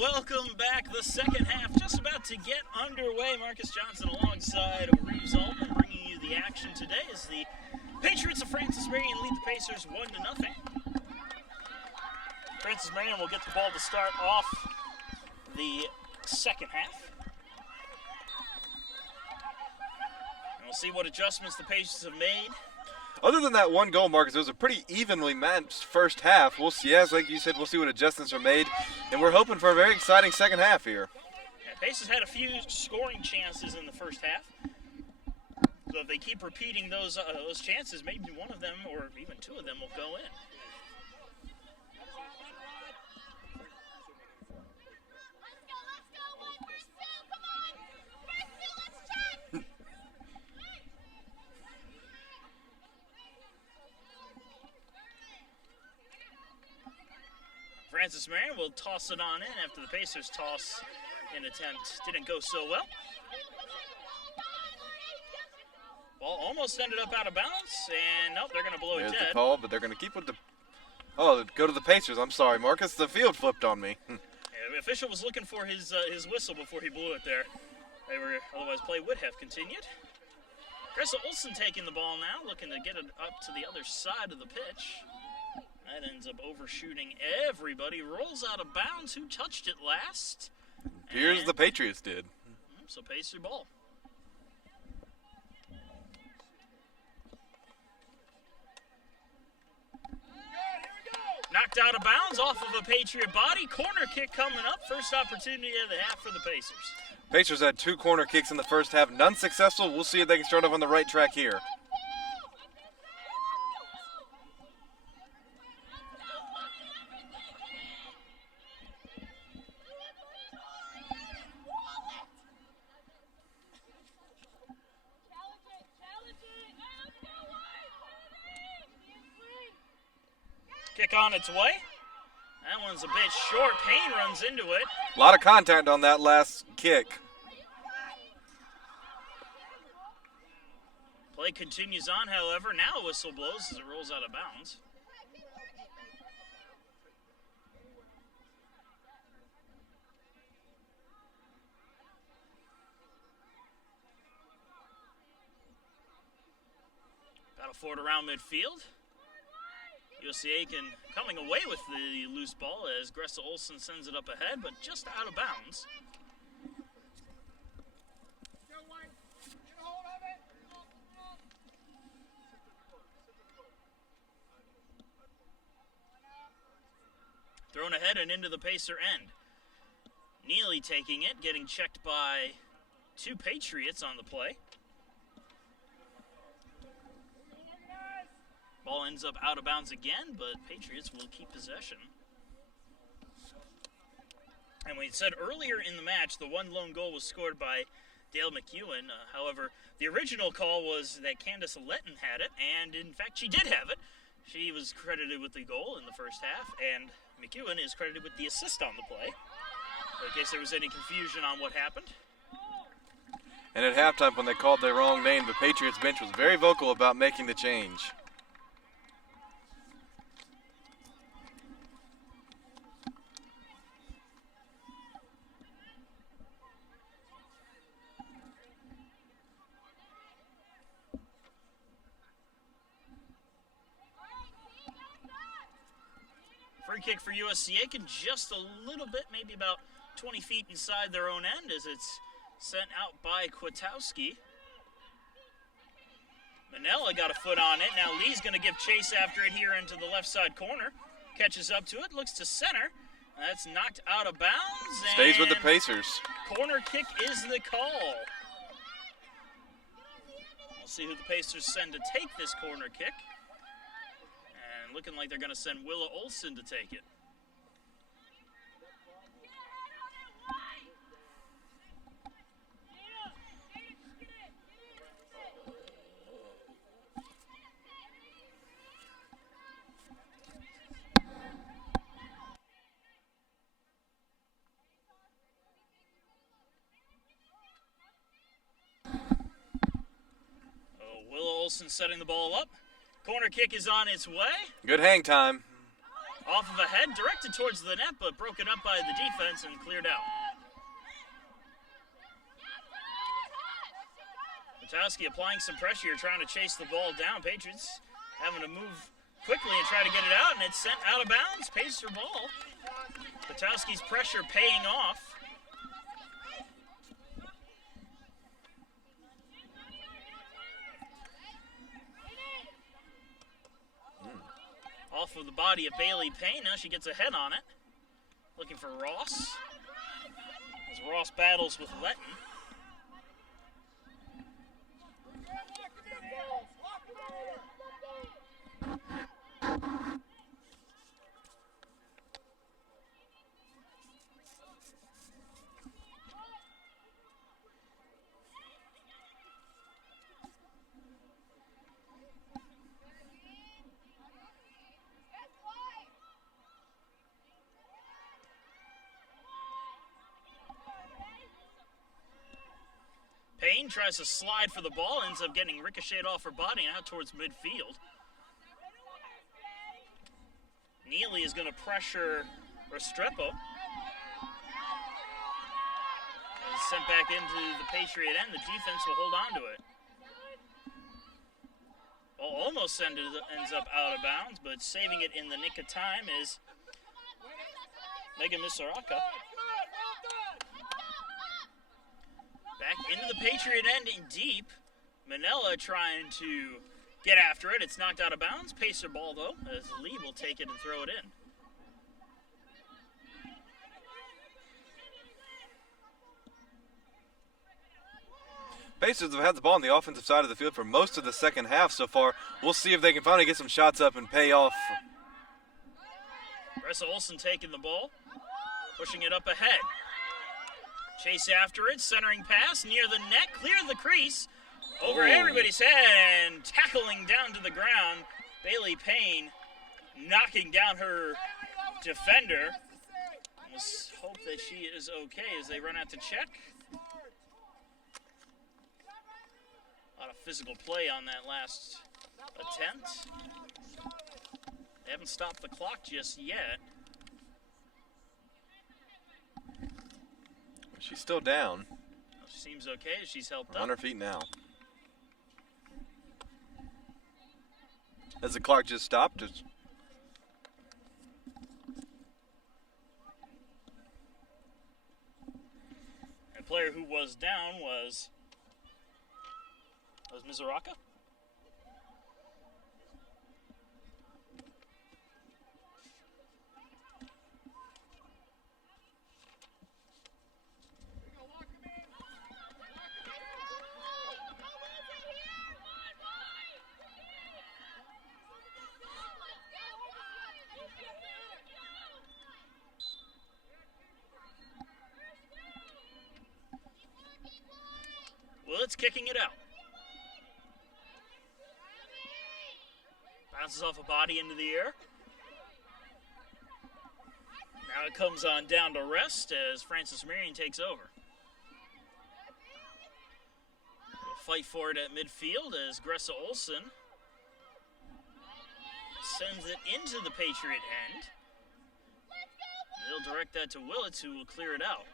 welcome back. The second half just about to get underway. Marcus Johnson alongside Reeves Altman bringing you the action today as the Patriots of Francis Marion lead the Pacers 1-0. Francis Marion will get the ball to start off the second half. And we'll see what adjustments the Pacers have made. Other than that one goal, Marcus, it was a pretty evenly matched first half. We'll see, as like you said, we'll see what adjustments are made, and we're hoping for a very exciting second half here. Yeah, Pacers had a few scoring chances in the first half. So if they keep repeating those chances, maybe one of them or even two of them will go in. Francis Marion will toss it on in after the Pacers' toss in attempt didn't go so well. Ball almost ended up out of bounds, and nope, they're going to blow it dead. There's the call, but they're going to keep with the... Oh, go to the Pacers. I'm sorry, Marcus. The field flipped on me. Yeah, the official was looking for his whistle before he blew it there. Otherwise, play would have continued. Gressa Olsen taking the ball now, looking to get it up to the other side of the pitch. That ends up overshooting everybody. Rolls out of bounds. Who touched it last? Here's the Patriots did. So Pacer ball. Knocked out of bounds off of a Patriot body. Corner kick coming up. First opportunity of the half for the Pacers. Pacers had 2 corner kicks in the first half. None successful. We'll see if they can start off on the right track here. Kick on its way. That one's a bit short. Payne runs into it. A lot of contact on that last kick. Play continues on, however. Now a whistle blows as it rolls out of bounds. Battle for it around midfield. USC Aiken coming away with the loose ball as Gressa Olsen sends it up ahead, but just out of bounds. Thrown ahead and into the Pacer end. Neely taking it, getting checked by 2 Patriots on the play. Ball ends up out of bounds again, but Patriots will keep possession. And we said earlier in the match, the one lone goal was scored by Dale McEwen. However, the original call was that Candace Letton had it, and in fact, she did have it. She was credited with the goal in the first half, and McEwen is credited with the assist on the play. In case there was any confusion on what happened. And at halftime, when they called their wrong name, the Patriots bench was very vocal about making the change. Free kick for USC Aiken, just a little bit, maybe about 20 feet inside their own end as it's sent out by Kwiatkowski. Manella got a foot on it. Now Lee's going to give chase after it here into the left side corner. Catches up to it, looks to center. That's knocked out of bounds. Stays with the Pacers. Corner kick is the call. We'll see who the Pacers send to take this corner kick. And looking like they're going to send Willa Olsen to take it. Willa Olsen setting the ball up. Corner kick is on its way. Good hang time. Off of a head, directed towards the net, but broken up by the defense and cleared out. Kwiatkowski applying some pressure here, trying to chase the ball down. Patriots having to move quickly and try to get it out, and it's sent out of bounds. Pacer ball. Kwiatkowski's pressure paying off. Off of the body of Bailey Payne. Now she gets a head on it. Looking for Ross. As Ross battles with Letton. Payne tries to slide for the ball, ends up getting ricocheted off her body and out towards midfield. Neely is going to pressure Restrepo. Sent back into the Patriot end. The defense will hold on to it. Well, almost ends up out of bounds, but saving it in the nick of time is Megan Misaraka. Back into the Patriot end in deep. Manila trying to get after it. It's knocked out of bounds. Pacer ball, though, as Lee will take it and throw it in. Pacers have had the ball on the offensive side of the field for most of the second half so far. We'll see if they can finally get some shots up and pay off. Ressa Olsen taking the ball, pushing it up ahead. Chase after it, centering pass near the net, clear the crease, over everybody's head and tackling down to the ground. Bailey Payne knocking down her defender. Let's hope that she is okay as they run out to check. A lot of physical play on that last attempt. They haven't stopped the clock just yet. She's still down. She seems okay. She's helped up. On her feet now. As the clock just stopped. The player who was down was Misaraka. Willet's kicking it out. Bounces off a body into the air. Now it comes on down to rest as Francis Marion takes over. We'll fight for it at midfield as Gressa Olsen sends it into the Patriot end. And they'll direct that to Willets, who will clear it out.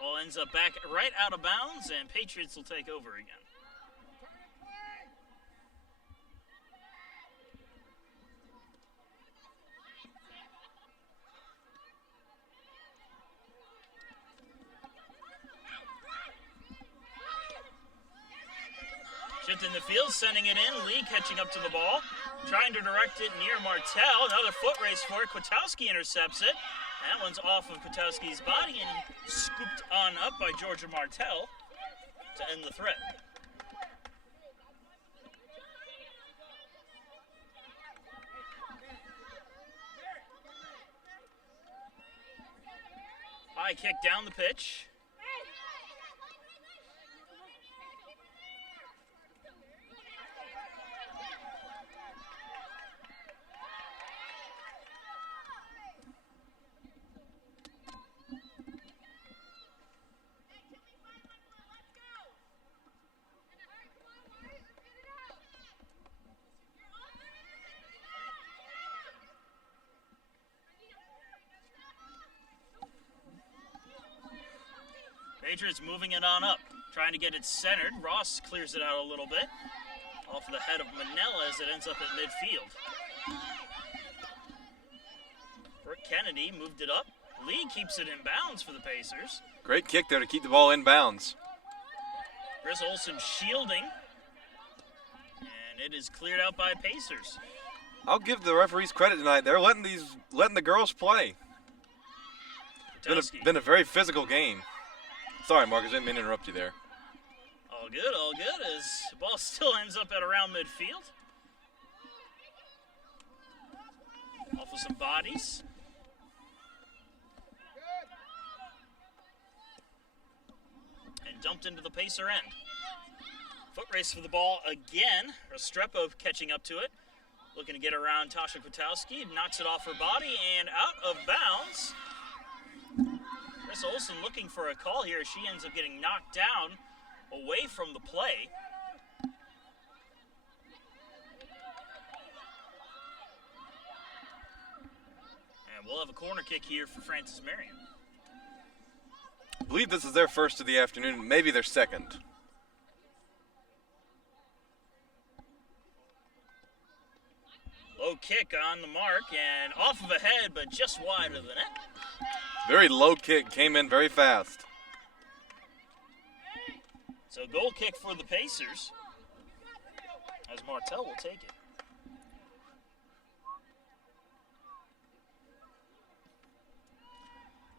Ball ends up back right out of bounds, and Patriots will take over again. Shift in the field, sending it in. Lee catching up to the ball, trying to direct it near Martell. Another foot race for it. Kwiatkowski intercepts it. That one's off of Kwiatkowski's body and scooped on up by Georgia Martell to end the threat. High kick down the pitch. Patriots moving it on up, trying to get it centered. Ross clears it out a little bit. Off the head of Manila as it ends up at midfield. Brooke Kennedy moved it up. Lee keeps it in bounds for the Pacers. Great kick there to keep the ball in bounds. Chris Olsen shielding. And it is cleared out by Pacers. I'll give the referees credit tonight. They're letting the girls play. Been a very physical game. Sorry, Marcus, I didn't mean to interrupt you there. All good, as the ball still ends up at around midfield. Off of some bodies. And dumped into the Pacer end. Foot race for the ball again. Restrepo catching up to it. Looking to get around Tasha Kwiatkowski. Knocks it off her body and out of bounds. Chris Olsen looking for a call here. She ends up getting knocked down away from the play. And we'll have a corner kick here for Francis Marion. I believe this is their first of the afternoon, maybe their second. Low kick on the mark and off of a head, but just wide of the net. Very low kick, came in very fast. So goal kick for the Pacers, as Martell will take it.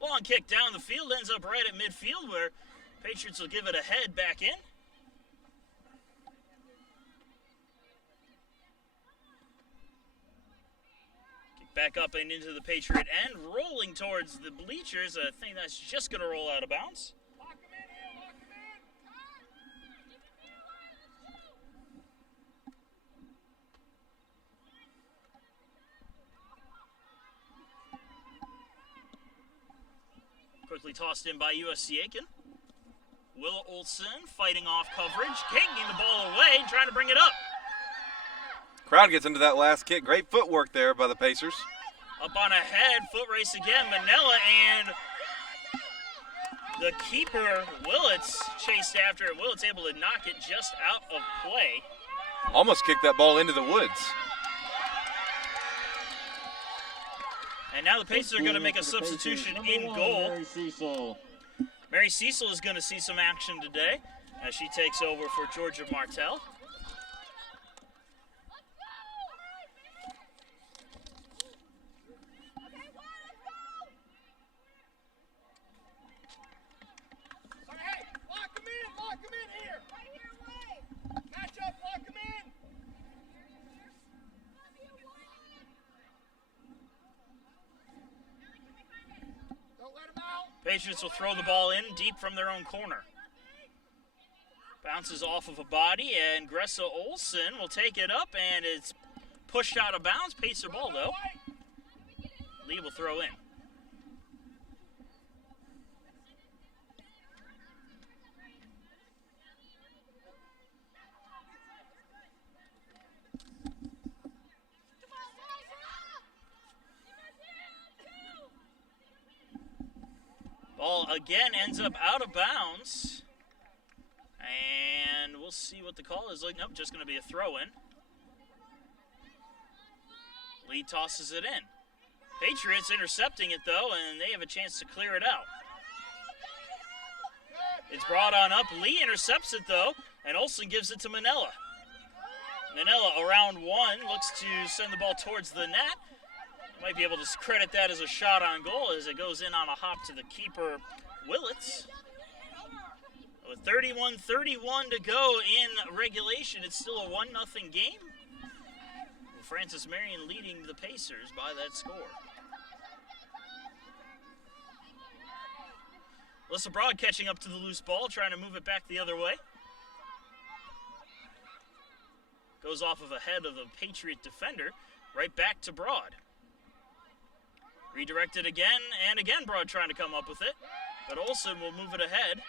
Long kick down the field, ends up right at midfield where Patriots will give it a head back in. Kick back up and into the Patriot end, rolling towards the bleachers, a thing that's just going to roll out of bounds. Quickly tossed in by USC Aiken. Will Olsen fighting off coverage, kicking the ball away, trying to bring it up. Crowd gets into that last kick. Great footwork there by the Pacers. Up on a head, foot race again, Manila, and the keeper, Willits, chased after it. Willits able to knock it just out of play. Almost kicked that ball into the woods. And now the Pacers are going to make a substitution in goal. Mary Cecil is going to see some action today as she takes over for Georgia Martell. Lock him in here. Match up, lock him in. Don't let him out. Patriots will throw the ball in deep from their own corner. Bounces off of a body, and Gressa Olsen will take it up, and it's pushed out of bounds. Pacer ball, though. Lee will throw in. Ball again ends up out of bounds. And we'll see what the call is like. Nope, just going to be a throw-in. Lee tosses it in. Patriots intercepting it, though, and they have a chance to clear it out. It's brought on up. Lee intercepts it, though, and Olsen gives it to Manila. Manila, around one, looks to send the ball towards the net. Might be able to credit that as a shot on goal as it goes in on a hop to the keeper, Willits. With 31-31 to go in regulation, it's still a 1-0 game. Francis Marion leading the Pacers by that score. Alyssa Broad catching up to the loose ball, trying to move it back the other way. Goes off of a head of a Patriot defender, right back to Broad. Redirected again, and again Broad trying to come up with it, but Olsen will move it ahead.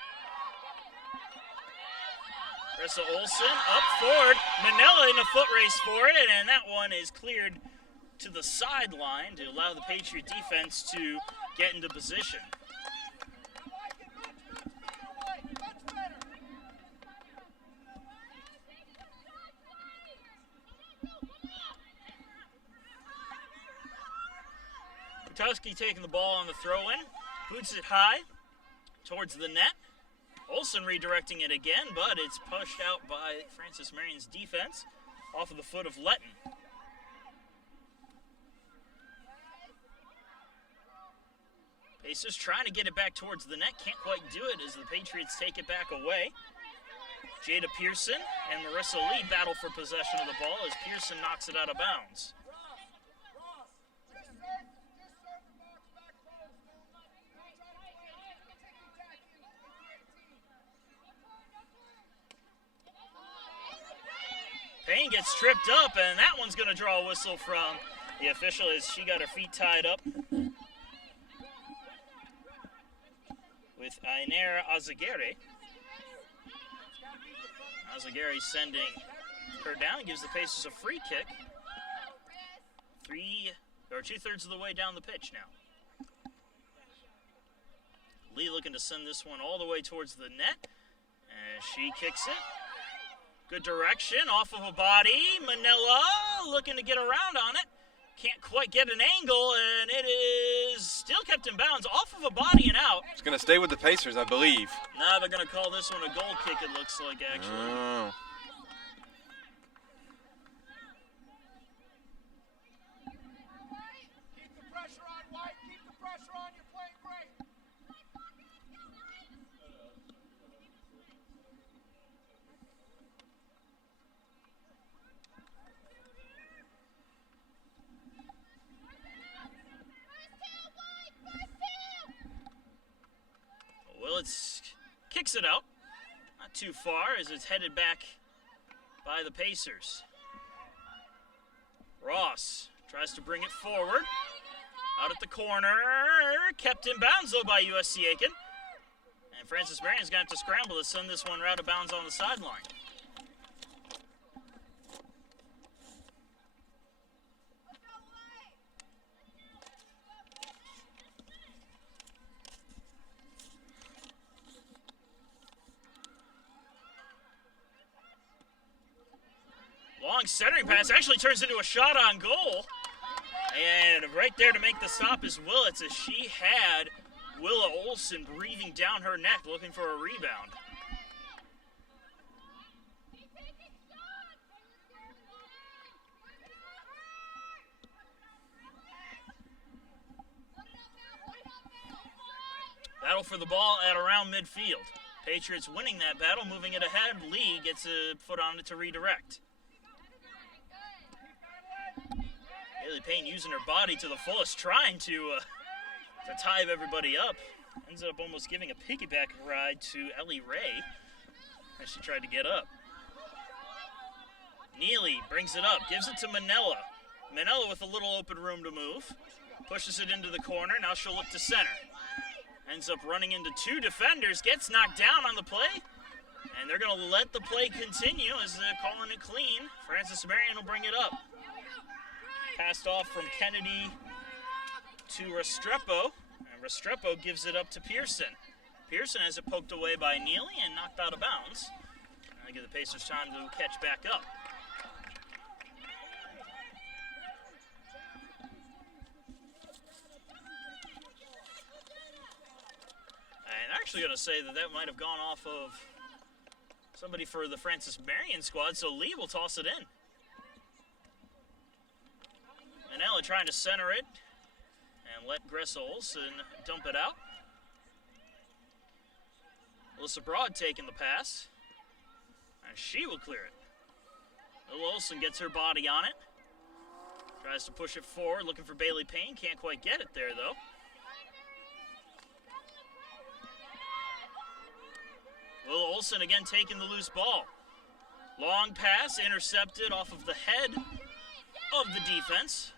Gressa Olsen up forward. Manila in a foot race for it, and that one is cleared to the sideline to allow the Patriot defense to get into position. Tusky taking the ball on the throw-in. Boots it high towards the net. Olsen redirecting it again, but it's pushed out by Francis Marion's defense off of the foot of Letton. Pacers trying to get it back towards the net. Can't quite do it as the Patriots take it back away. Jada Pearson and Marissa Lee battle for possession of the ball as Pearson knocks it out of bounds. Payne gets tripped up, and that one's going to draw a whistle from the official as she got her feet tied up with Ainara Azaguirre. Azaguirre sending her down, gives the Pacers a free kick. 2/3 of the way down the pitch now. Lee looking to send this one all the way towards the net, and she kicks it. Good direction, off of a body. Manila looking to get around on it. Can't quite get an angle, and it is still kept in bounds, off of a body and out. It's going to stay with the Pacers, I believe. Now they're going to call this one a goal kick, it looks like, actually. Oh. Keep the pressure on, White. Keep the pressure on. You're playing great. Willits kicks it out. Not too far as it's headed back by the Pacers. Ross tries to bring it forward. Out at the corner. Kept in bounds, though, by USC Aiken. And Francis Marion's going to have to scramble to send this one right out of bounds on the sideline. Long centering pass actually turns into a shot on goal. And right there to make the stop is Willits as she had Willa Olsen breathing down her neck looking for a rebound. Battle for the ball at around midfield. Patriots winning that battle, moving it ahead. Lee gets a foot on it to redirect. Haley Payne using her body to the fullest, trying to tie everybody up. Ends up almost giving a piggyback ride to Ellie Ray as she tried to get up. Neely brings it up, gives it to Manella. Manella with a little open room to move. Pushes it into the corner, now she'll look to center. Ends up running into two defenders, gets knocked down on the play. And they're going to let the play continue as they're calling it clean. Francis Marion will bring it up. Passed off from Kennedy to Restrepo, and Restrepo gives it up to Pearson. Pearson has it poked away by Neely and knocked out of bounds. And they give the Pacers time to catch back up. And I'm actually going to say that might have gone off of somebody for the Francis Marion squad, so Lee will toss it in. Manella trying to center it and let Gressa Olsen dump it out. Alyssa Broad taking the pass, and she will clear it. Lil Olsen gets her body on it. Tries to push it forward, looking for Bailey Payne. Can't quite get it there, though. Lil Olsen again taking the loose ball. Long pass, intercepted off of the head of the defense.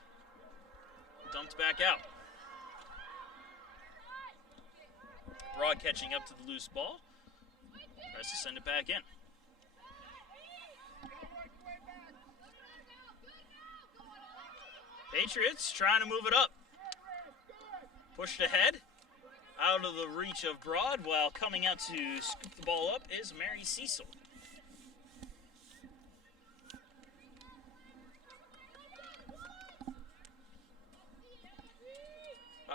Dumped back out. Broad catching up to the loose ball. Tries to send it back in. Patriots trying to move it up. Pushed ahead. Out of the reach of Broad, while coming out to scoop the ball up is Mary Cecil.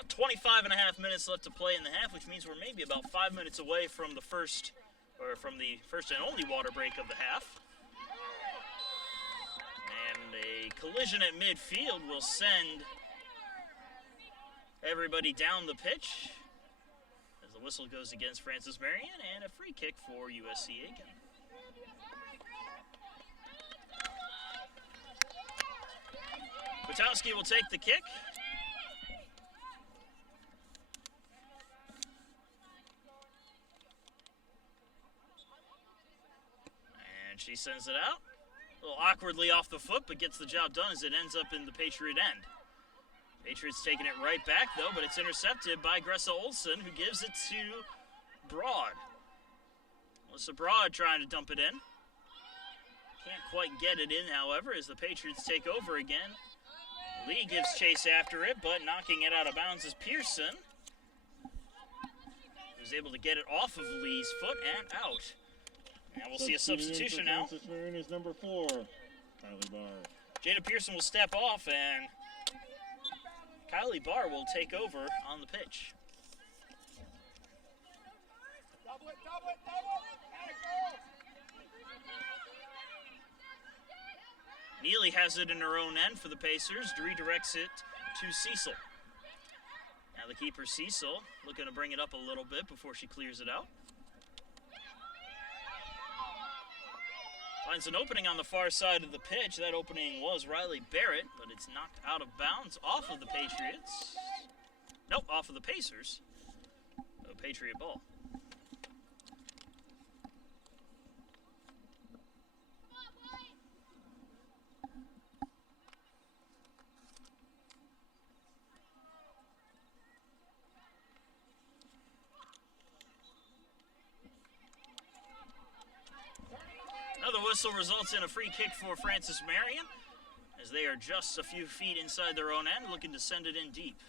About 25 and a half minutes left to play in the half, which means we're maybe about 5 minutes away from the first and only water break of the half. And a collision at midfield will send everybody down the pitch as the whistle goes against Francis Marion, and a free kick for USC Aiken. Kwiatkowski will take the kick. And she sends it out. A little awkwardly off the foot, but gets the job done as it ends up in the Patriot end. Patriots taking it right back, though, but it's intercepted by Gressa Olsen, who gives it to Broad. Melissa Broad trying to dump it in. Can't quite get it in, however, as the Patriots take over again. Lee gives chase after it, but knocking it out of bounds is Pearson, who's able to get it off of Lee's foot and out. Now we'll see a substitution now. Francis Marion is number 4, Kylie Barr. Jada Pearson will step off, and Kylie Barr will take over on the pitch. Double it, double it, double it. Atta girl. Neely has it in her own end for the Pacers. Redirects it to Cecil. Now the keeper, Cecil, looking to bring it up a little bit before she clears it out. Finds an opening on the far side of the pitch. That opening was Riley Barrett, but it's knocked out of bounds off of the Patriots. Nope, off of the Pacers. A Patriot ball. Another whistle results in a free kick for Francis Marion, as they are just a few feet inside their own end, looking to send it in deep.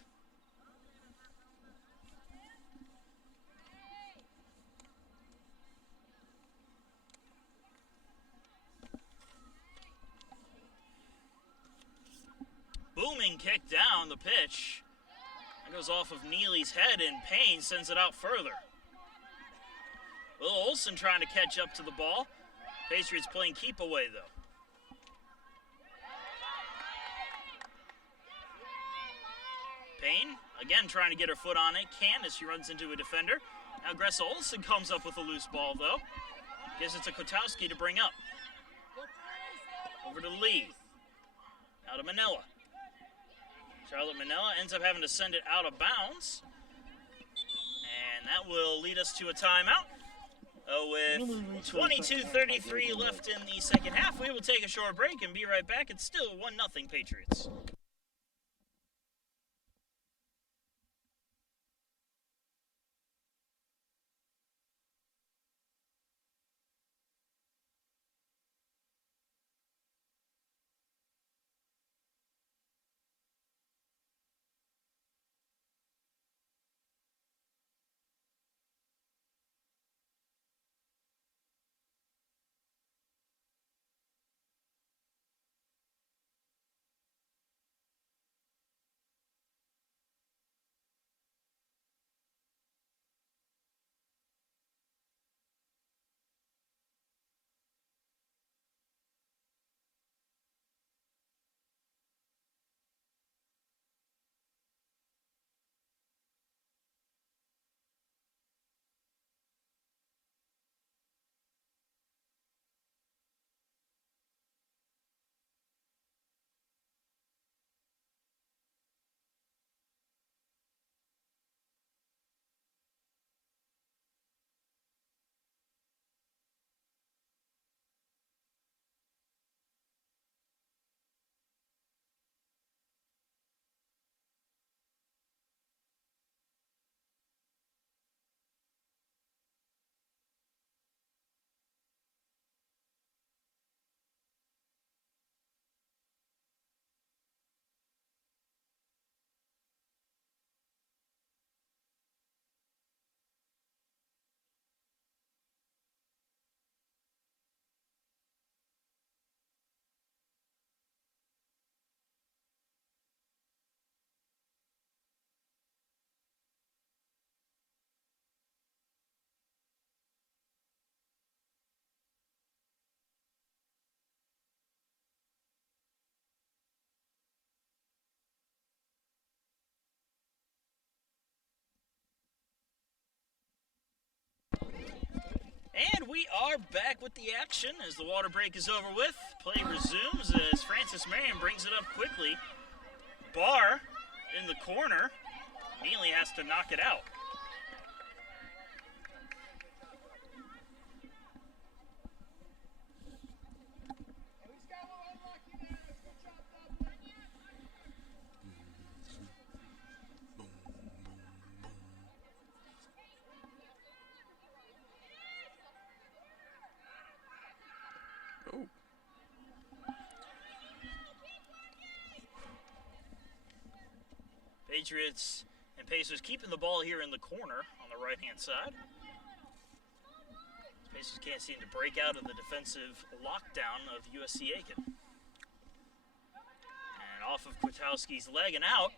Booming kick down the pitch. That goes off of Neely's head, and Payne sends it out further. Will Olsen trying to catch up to the ball. Patriots playing keep away, though. Payne, again, trying to get her foot on it. Can as she runs into a defender. Now Gressa Olsen comes up with a loose ball, though. Gives it to Kwiatkowski to bring up. Over to Lee. Out of Manila. Charlotte Manila ends up having to send it out of bounds. And that will lead us to a timeout. With 22:33 left in the second half, we will take a short break and be right back. It's still 1-0 Patriots. And we are back with the action as the water break is over with. Play resumes as Francis Marion brings it up quickly. Barr in the corner. Neely has to knock it out. Oh. Patriots and Pacers keeping the ball here in the corner on the right-hand side. Pacers can't seem to break out of the defensive lockdown of USC Aiken. And off of Kwiatkowski's leg and out.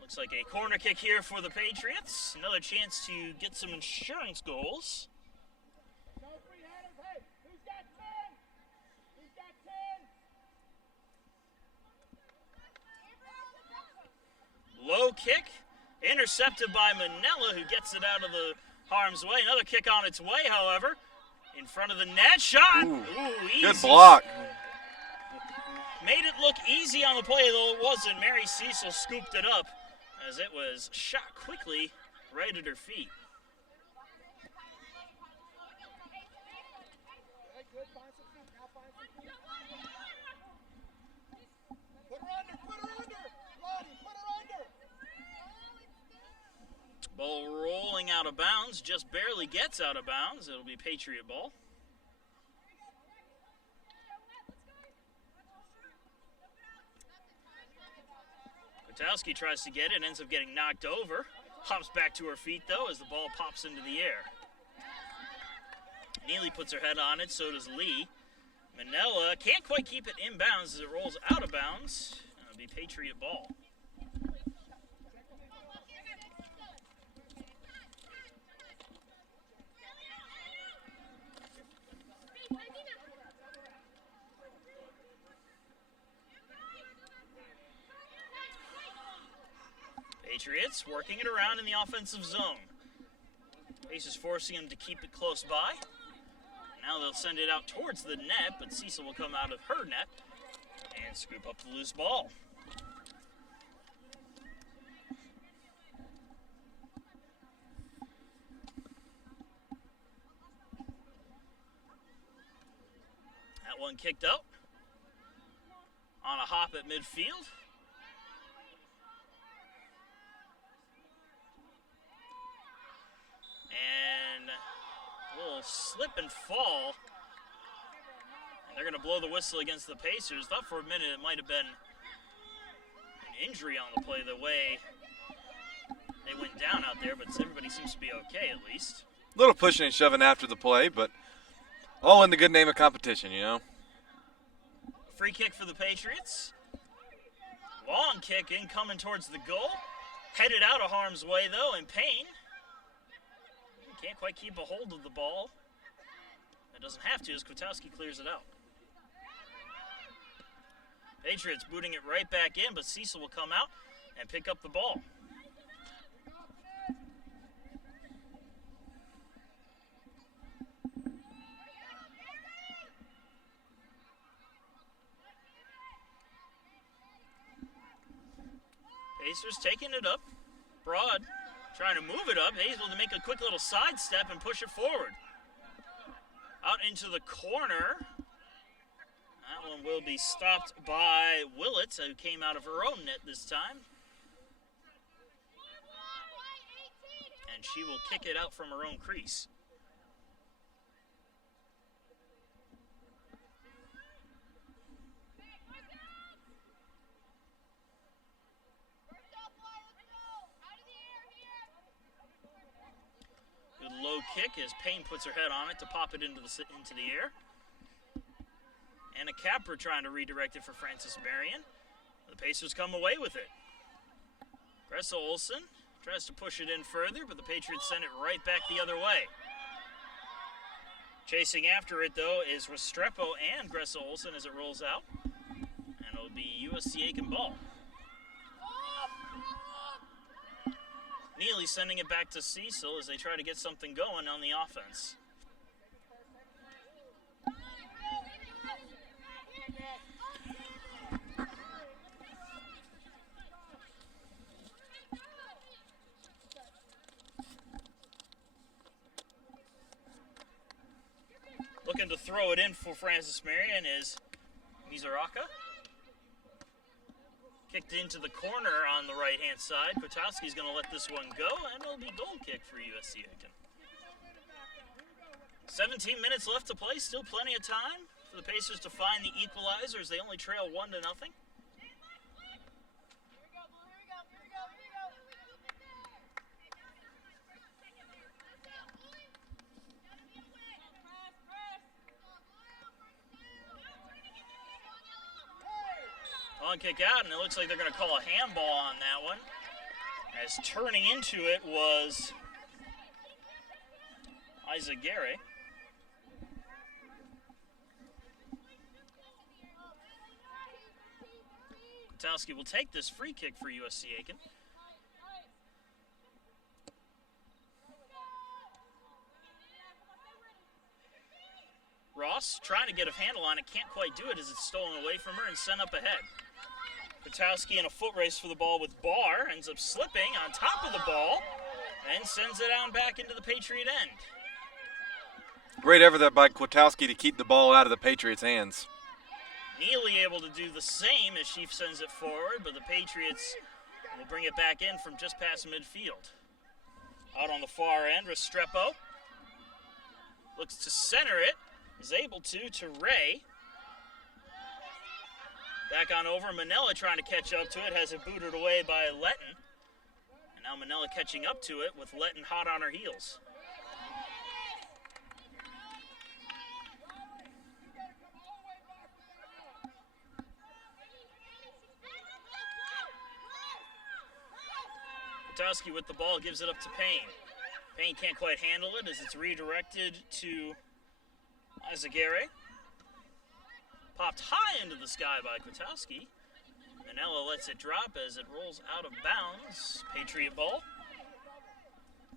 Looks like a corner kick here for the Patriots. Another chance to get some insurance goals. Low kick, intercepted by Manella, who gets it out of the harm's way. Another kick on its way, however. In front of the net, shot. Ooh, easy. good block. Made it look easy on the play, though it wasn't. Mary Cecil scooped it up as it was shot quickly right at her feet. Ball rolling out of bounds, just barely gets out of bounds. It'll be Patriot ball. Kwiatkowski tries to get it, ends up getting knocked over. Hops back to her feet, though, as the ball pops into the air. Neely puts her head on it, so does Lee. Manella can't quite keep it in bounds as it rolls out of bounds. It'll be Patriot ball. Patriots working it around in the offensive zone. Pacers forcing them to keep it close by. Now they'll send it out towards the net, but Cecil will come out of her net and scoop up the loose ball. That one kicked out on a hop at midfield. And a little slip and fall. And they're going to blow the whistle against the Pacers. Thought for a minute it might have been an injury on the play, the way they went down out there, but everybody seems to be okay at least. A little pushing and shoving after the play, but all in the good name of competition, you know. Free kick for the Patriots. Long kick incoming towards the goal. Headed out of harm's way, though, in pain. Can't quite keep a hold of the ball. It doesn't have to as Kwiatkowski clears it out. Patriots booting it right back in, but Cecil will come out and pick up the ball. Pacers taking it up. Broad trying to move it up. Hazel to make a quick little sidestep and push it forward. Out into the corner. That one will be stopped by Willits, who came out of her own net this time. And she will kick it out from her own crease. Low kick as Payne puts her head on it to pop it into the air. Anna Capper trying to redirect it for Francis Marion. The Pacers come away with it. Gressa Olsen tries to push it in further, but the Patriots send it right back the other way. Chasing after it, though, is Restrepo and Gressa Olsen as it rolls out. And it'll be USC Aiken ball. Neely sending it back to Cecil as they try to get something going on the offense. Looking to throw it in for Francis Marion is Mizuraka. Kicked into the corner on the right-hand side. Kwiatkowski's going to let this one go, and it'll be goal kick for USC Aiken. 17 minutes left to play. Still plenty of time for the Pacers to find the equalizer as they only trail 1-0. On kick out, and it looks like they're going to call a handball on that one. As turning into it was Isaac Gary. Kwiatkowski will take this free kick for USC Aiken. Ross trying to get a handle on it, can't quite do it as it's stolen away from her and sent up ahead. Kwiatkowski in a foot race for the ball with Barr, ends up slipping on top of the ball and sends it on back into the Patriot end. Great effort there by Kwiatkowski to keep the ball out of the Patriots' hands. Neely able to do the same as she sends it forward, but the Patriots will bring it back in from just past midfield. Out on the far end, Restrepo looks to center it, is able to Ray. Back on over, Manella trying to catch up to it, has it booted away by Letton. And now Manella catching up to it with Letton hot on her heels. Kwiatkowski with the ball gives it up to Payne. Payne can't quite handle it as it's redirected to Izagare. Popped high into the sky by Kwiatkowski. Manella lets it drop as it rolls out of bounds. Patriot ball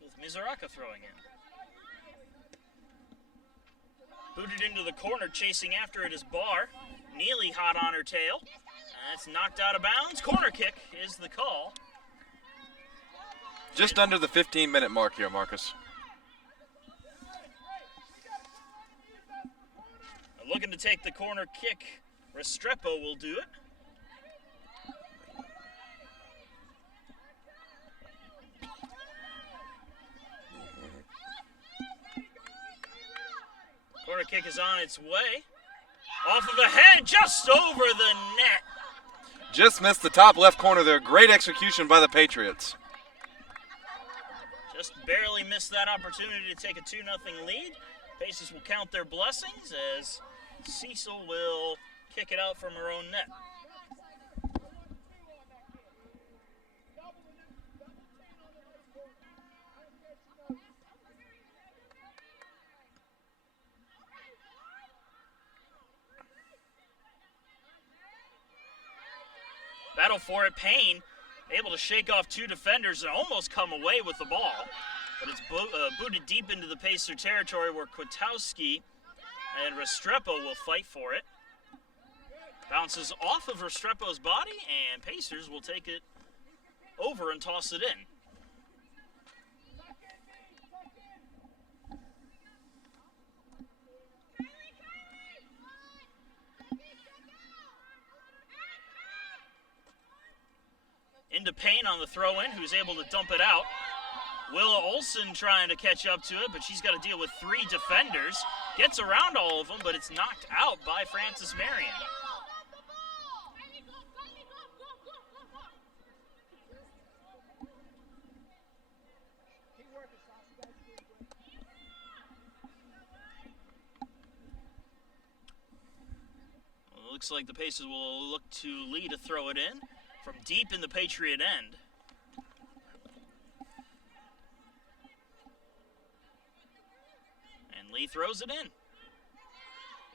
with Mizuraka throwing in. Booted into the corner, chasing after it is Barr. Neely hot on her tail. And that's knocked out of bounds. Corner kick is the call. Just under the 15-minute mark here, Marcus. Looking to take the corner kick. Restrepo will do it. Corner kick is on its way. Off of the head, just over the net. Just missed the top left corner there. Great execution by the Patriots. Just barely missed that opportunity to take a 2-0 lead. Pacers will count their blessings as Cecil will kick it out from her own net. Battle for it, Payne able to shake off two defenders and almost come away with the ball. But it's booted deep into the Pacer territory where Kwiatkowski and Restrepo will fight for it. Bounces off of Restrepo's body, and Pacers will take it over and toss it in. Into Payne on the throw-in, who's able to dump it out. Willa Olson trying to catch up to it, but she's got to deal with three defenders. Gets around all of them, but it's knocked out by Francis Marion. Well, it looks like the Pacers will look to Lee to throw it in from deep in the Patriot end. Lee throws it in.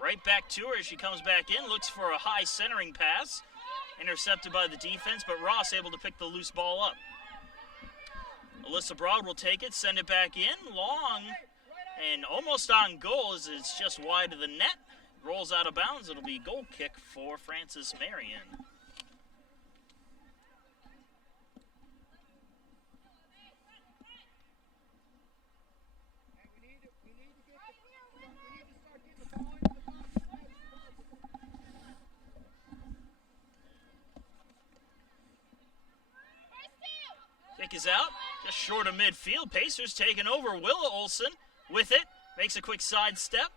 Right back to her as she comes back in. Looks for a high centering pass. Intercepted by the defense, but Ross able to pick the loose ball up. Alyssa Broad will take it, send it back in. Long and almost on goal as it's just wide of the net. Rolls out of bounds. It'll be goal kick for Francis Marion. puck is out, just short of midfield. Pacers taking over. Willa Olson with it, makes a quick sidestep.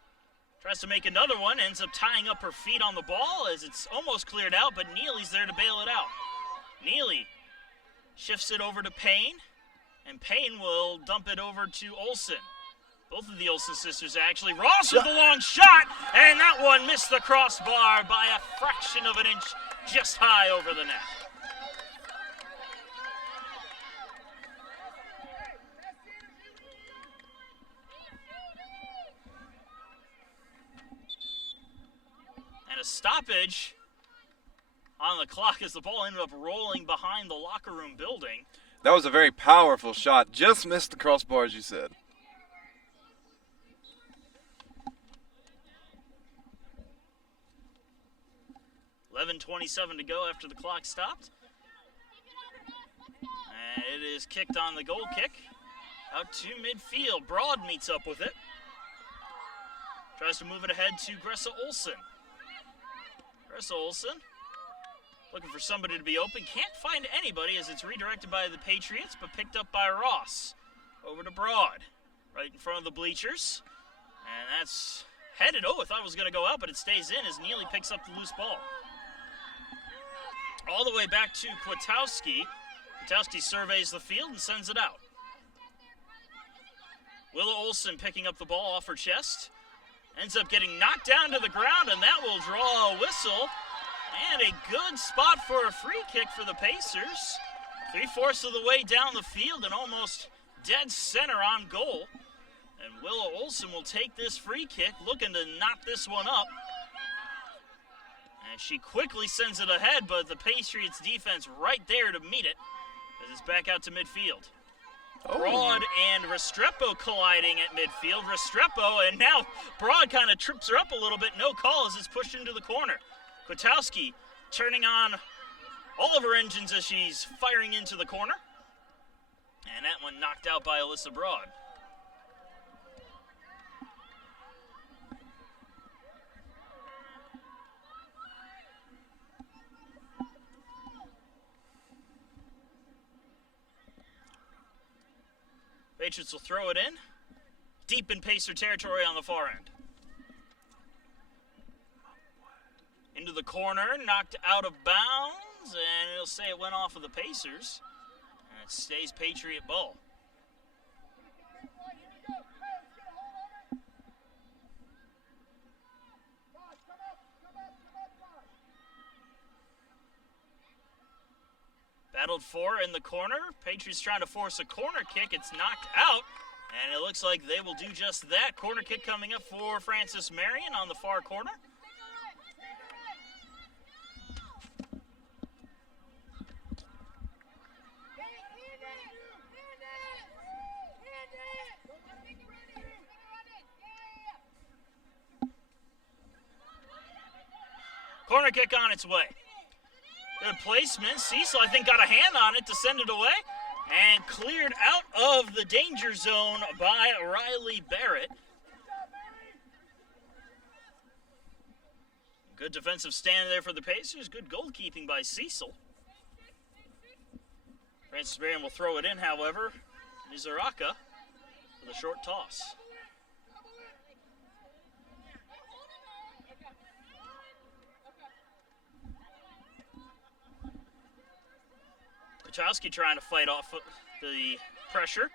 Tries to make another one, ends up tying up her feet on the ball as it's almost cleared out, but Neely's there to bail it out. Neely shifts it over to Payne, and Payne will dump it over to Olson. Both of the Olsen sisters, actually. Ross with the long shot, and that one missed the crossbar by a fraction of an inch, just high over the net. And a stoppage on the clock as the ball ended up rolling behind the locker room building. That was a very powerful shot. Just missed the crossbar, as you said. $11:27 to go after the clock stopped. And it is kicked on the goal kick. Out to midfield. Broad meets up with it. Tries to move it ahead to Gressa Olson. Gressa Olson looking for somebody to be open. Can't find anybody as it's redirected by the Patriots, but picked up by Ross. Over to Broad. Right in front of the bleachers. And that's headed. Oh, I thought it was going to go out, but it stays in as Neely picks up the loose ball. All the way back to Kwiatkowski. Kwiatkowski surveys the field and sends it out. Willa Olson picking up the ball off her chest. Ends up getting knocked down to the ground, and that will draw a whistle. And a good spot for a free kick for the Pacers. 3/4 of the way down the field and almost dead center on goal. And Willa Olson will take this free kick, looking to knock this one up. And she quickly sends it ahead, but the Patriots defense right there to meet it as it's back out to midfield. Oh. Broad and Restrepo colliding at midfield. Restrepo, and now Broad kind of trips her up a little bit. No call as it's pushed into the corner. Kwiatkowski turning on all of her engines as she's firing into the corner. And that one knocked out by Alyssa Broad. Patriots will throw it in. Deep in Pacer territory on the far end. Into the corner, knocked out of bounds, and it'll say it went off of the Pacers. And it stays Patriot ball. Battled for in the corner. Patriots trying to force a corner kick. It's knocked out, and it looks like they will do just that. Corner kick coming up for Francis Marion on the far corner. Corner kick on its way. Good placement. Cecil, I think, got a hand on it to send it away. And cleared out of the danger zone by Riley Barrett. Good defensive stand there for the Pacers. Good goalkeeping by Cecil. Francis Marion will throw it in, however. Mizuraka with a short toss. Kwiatkowski trying to fight off the pressure.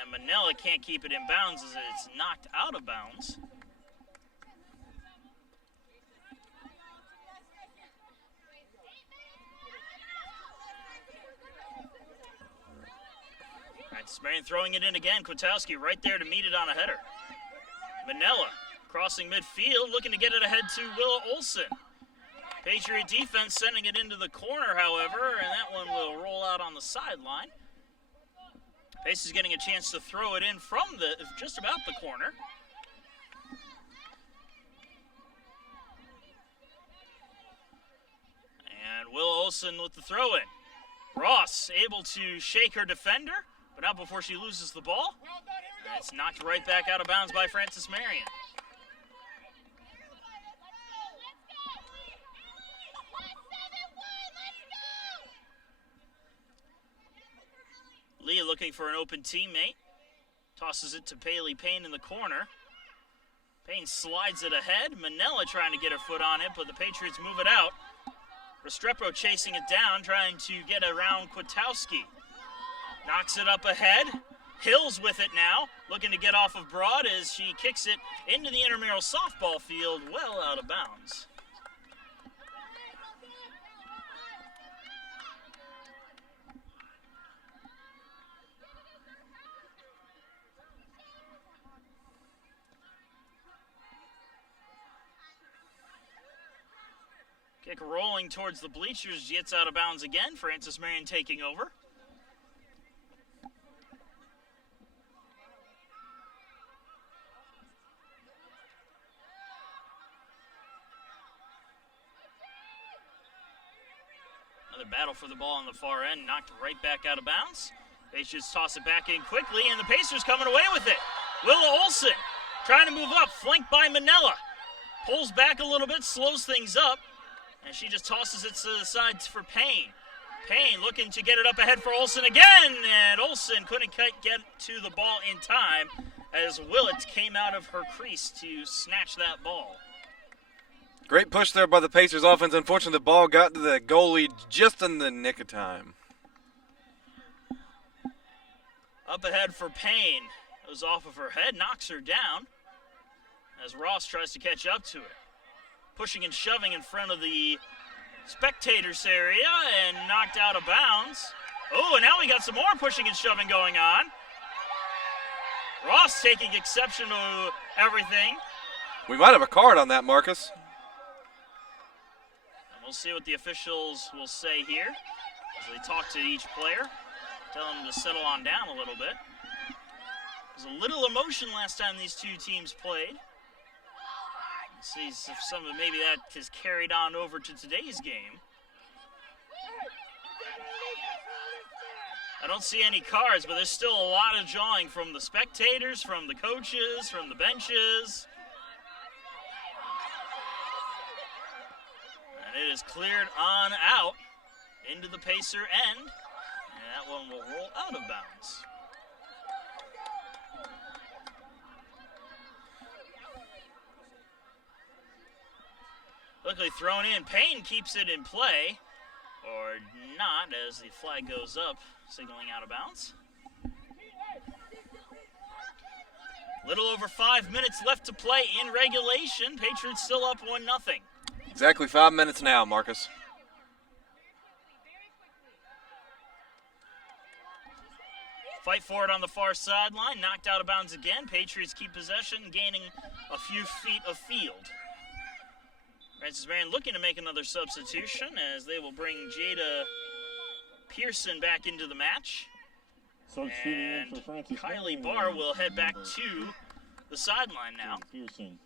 And Manella can't keep it in bounds as it's knocked out of bounds. Francis Marion throwing it in again. Kwiatkowski right there to meet it on a header. Manella crossing midfield, looking to get it ahead to Willa Olson. Patriot defense sending it into the corner, however, and that one will roll out on the sideline. Pace is getting a chance to throw it in from just about the corner. And Will Olson with the throw-in. Ross able to shake her defender, but not before she loses the ball. And it's knocked right back out of bounds by Francis Marion. Leah looking for an open teammate. Tosses it to Bailey Payne in the corner. Payne slides it ahead. Manella trying to get her foot on it, but the Patriots move it out. Restrepo chasing it down, trying to get around Kwiatkowski. Knocks it up ahead. Hills with it now, looking to get off of Broad as she kicks it into the intramural softball field, well out of bounds. Kick rolling towards the bleachers, gets out of bounds again. Francis Marion taking over. Another battle for the ball on the far end, knocked right back out of bounds. Patriots toss it back in quickly, and the Pacers coming away with it. Willa Olsen trying to move up, flanked by Manella. Pulls back a little bit, slows things up, and she just tosses it to the side for Payne. Payne looking to get it up ahead for Olsen again, and Olsen couldn't get to the ball in time as Willett came out of her crease to snatch that ball. Great push there by the Pacers offense. Unfortunately, the ball got to the goalie just in the nick of time. Up ahead for Payne. It was off of her head, knocks her down as Ross tries to catch up to it. Pushing and shoving in front of the spectators area and knocked out of bounds. Oh, and now we got some more pushing and shoving going on. Ross taking exception to everything. We might have a card on that, Marcus. And we'll see what the officials will say here as they talk to each player, tell them to settle on down a little bit. There was a little emotion last time these two teams played. See if some of maybe that has carried on over to today's game. I don't see any cards, but there's still a lot of jawing from the spectators, from the coaches, from the benches. And it is cleared on out into the Pacer end, and that one will roll out of bounds. Quickly thrown in. Payne keeps it in play, or not, as the flag goes up, signaling out of bounds. Little over 5 minutes left to play in regulation. Patriots still up 1-0. Exactly 5 minutes now, Marcus. Fight for it on the far sideline. Knocked out of bounds again. Patriots keep possession, gaining a few feet of field. Francis Marion looking to make another substitution as they will bring Jada Pearson back into the match. And Kylie Barr will head back to the sideline now. Pearson.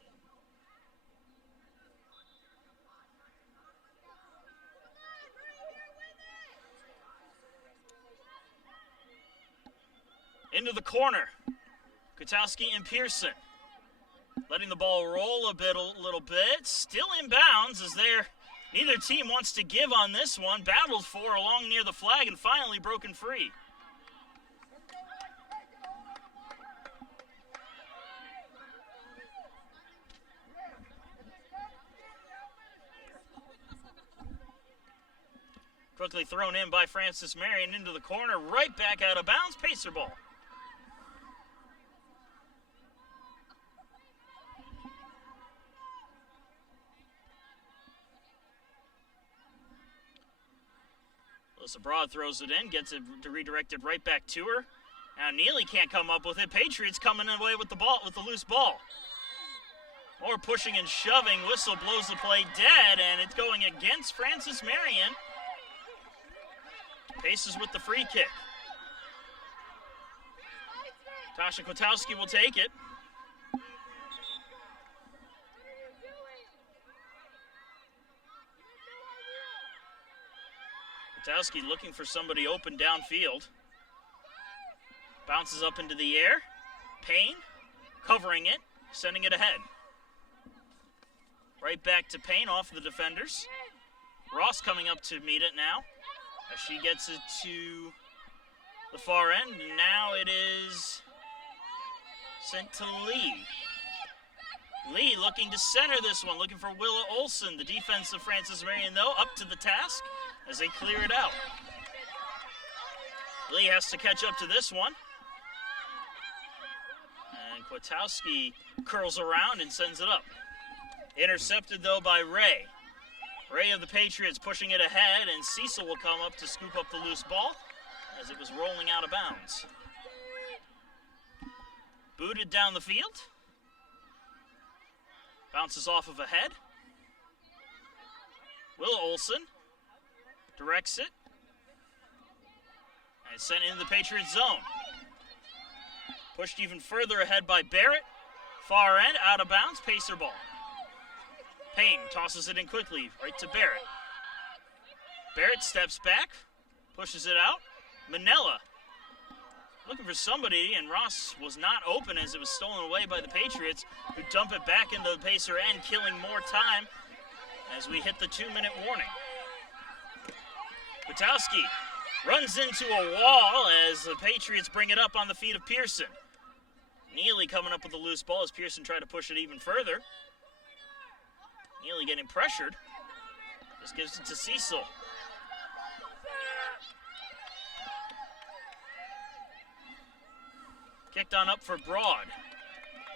Into the corner. Kwiatkowski and Pearson. Letting the ball roll a little bit. Still in bounds as neither team wants to give on this one. Battled for along near the flag and finally broken free. Quickly thrown in by Francis Marion into the corner. Right back out of bounds. Pacer ball. Alyssa Broad throws it in, gets it redirected right back to her. Now Neely can't come up with it. Patriots coming away with the ball, with the loose ball. More pushing and shoving. Whistle blows the play dead, and it's going against Francis Marion. Pacers with the free kick. Tasha Kwiatkowski will take it. Kwiatkowski looking for somebody open downfield. Bounces up into the air. Payne covering it, sending it ahead. Right back to Payne off the defenders. Ross coming up to meet it now. As she gets it to the far end. Now it is sent to Lee. Lee looking to center this one, looking for Willa Olson. The defense of Francis Marion, though, up to the task as they clear it out. Lee has to catch up to this one. And Kwiatkowski curls around and sends it up. Intercepted, though, by Ray. Ray of the Patriots pushing it ahead, and Cecil will come up to scoop up the loose ball as it was rolling out of bounds. Booted down the field. Bounces off of a head. Willa Olson directs it. And sent into the Patriots zone. Pushed even further ahead by Barrett. Far end, out of bounds, Pacer ball. Payne tosses it in quickly, right to Barrett. Barrett steps back, pushes it out. Manella looking for somebody, and Ross was not open as it was stolen away by the Patriots, who dump it back into the Pacer end, killing more time as we hit the 2-minute warning. Kwiatkowski runs into a wall as the Patriots bring it up on the feet of Pearson. Neely coming up with a loose ball as Pearson tried to push it even further. Neely getting pressured. Just gives it to Cecil. Kicked on up for Broad.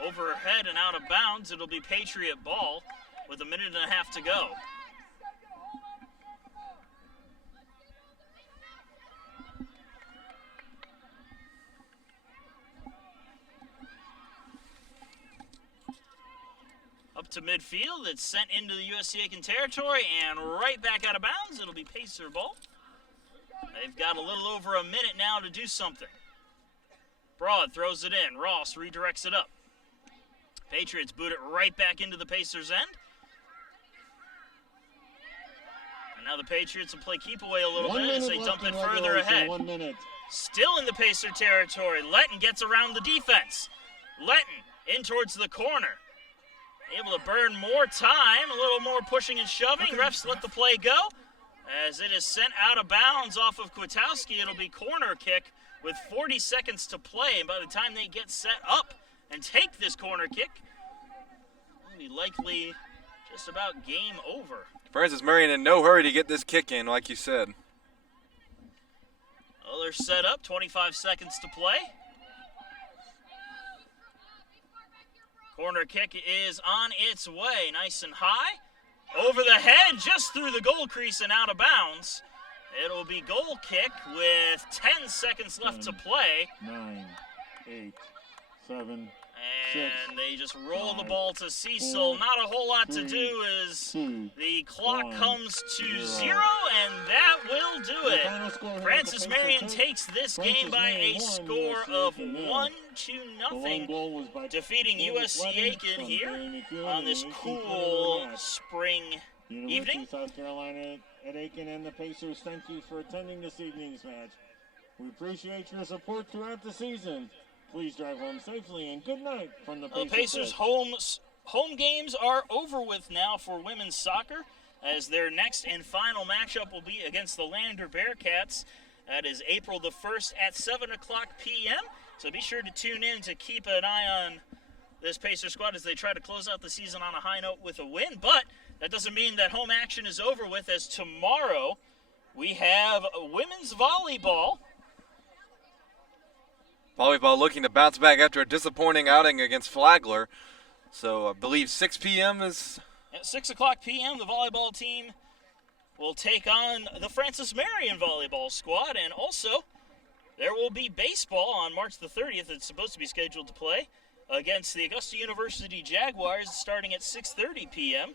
Overhead and out of bounds. It'll be Patriot ball with 1.5 minutes to go. Up to midfield, it's sent into the USC Aiken territory and right back out of bounds. It'll be Pacer ball. They've got a little over 1 minute now to do something. Broad throws it in. Ross redirects it up. Patriots boot it right back into the Pacers' end. And now the Patriots will play keep away a little bit as they dump it further ahead. 1 minute. Still in the Pacer territory. Letton gets around the defense. Letton in towards the corner. Able to burn more time, a little more pushing and shoving. Refs let the play go as it is sent out of bounds off of Kwiatkowski. It'll be corner kick with 40 seconds to play. And by the time they get set up and take this corner kick, it'll be likely just about game over. Francis Marion in no hurry to get this kick in, like you said. Well, they're set up, 25 seconds to play. Corner kick is on its way, nice and high. Over the head, just through the goal crease and out of bounds. It'll be goal kick with 10 seconds left to play. 9, 8, 7, and they just roll the ball to Cecil. Not a whole lot to do as the clock comes to 0, and that will do it. Francis Marion takes this game by a score of 1-0, defeating USC Aiken here on this cool spring evening. South Carolina at Aiken and the Pacers, thank you for attending this evening's match. We appreciate your support throughout the season. Please drive home safely, and good night from the Pacers. Pacers home games are over with now for women's soccer, as their next and final matchup will be against the Lander Bearcats. That is April the 1st at 7 o'clock p.m. So be sure to tune in to keep an eye on this Pacer squad as they try to close out the season on a high note with a win. But that doesn't mean that home action is over with, as tomorrow we have women's volleyball. Volleyball looking to bounce back after a disappointing outing against Flagler. So I believe 6 p.m. is... At 6 o'clock p.m., the volleyball team will take on the Francis Marion volleyball squad. And also, there will be baseball on March the 30th. It's supposed to be scheduled to play against the Augusta University Jaguars starting at 6:30 p.m.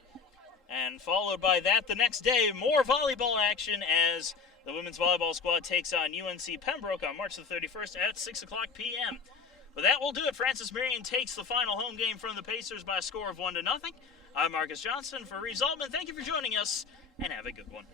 And followed by that the next day, more volleyball action as the women's volleyball squad takes on UNC Pembroke on March the 31st at 6 o'clock p.m. But that will do it. Francis Marion takes the final home game from the Pacers by a score of 1-0. I'm Marcus Johnson for Reeves Altman. Thank you for joining us, and have a good one.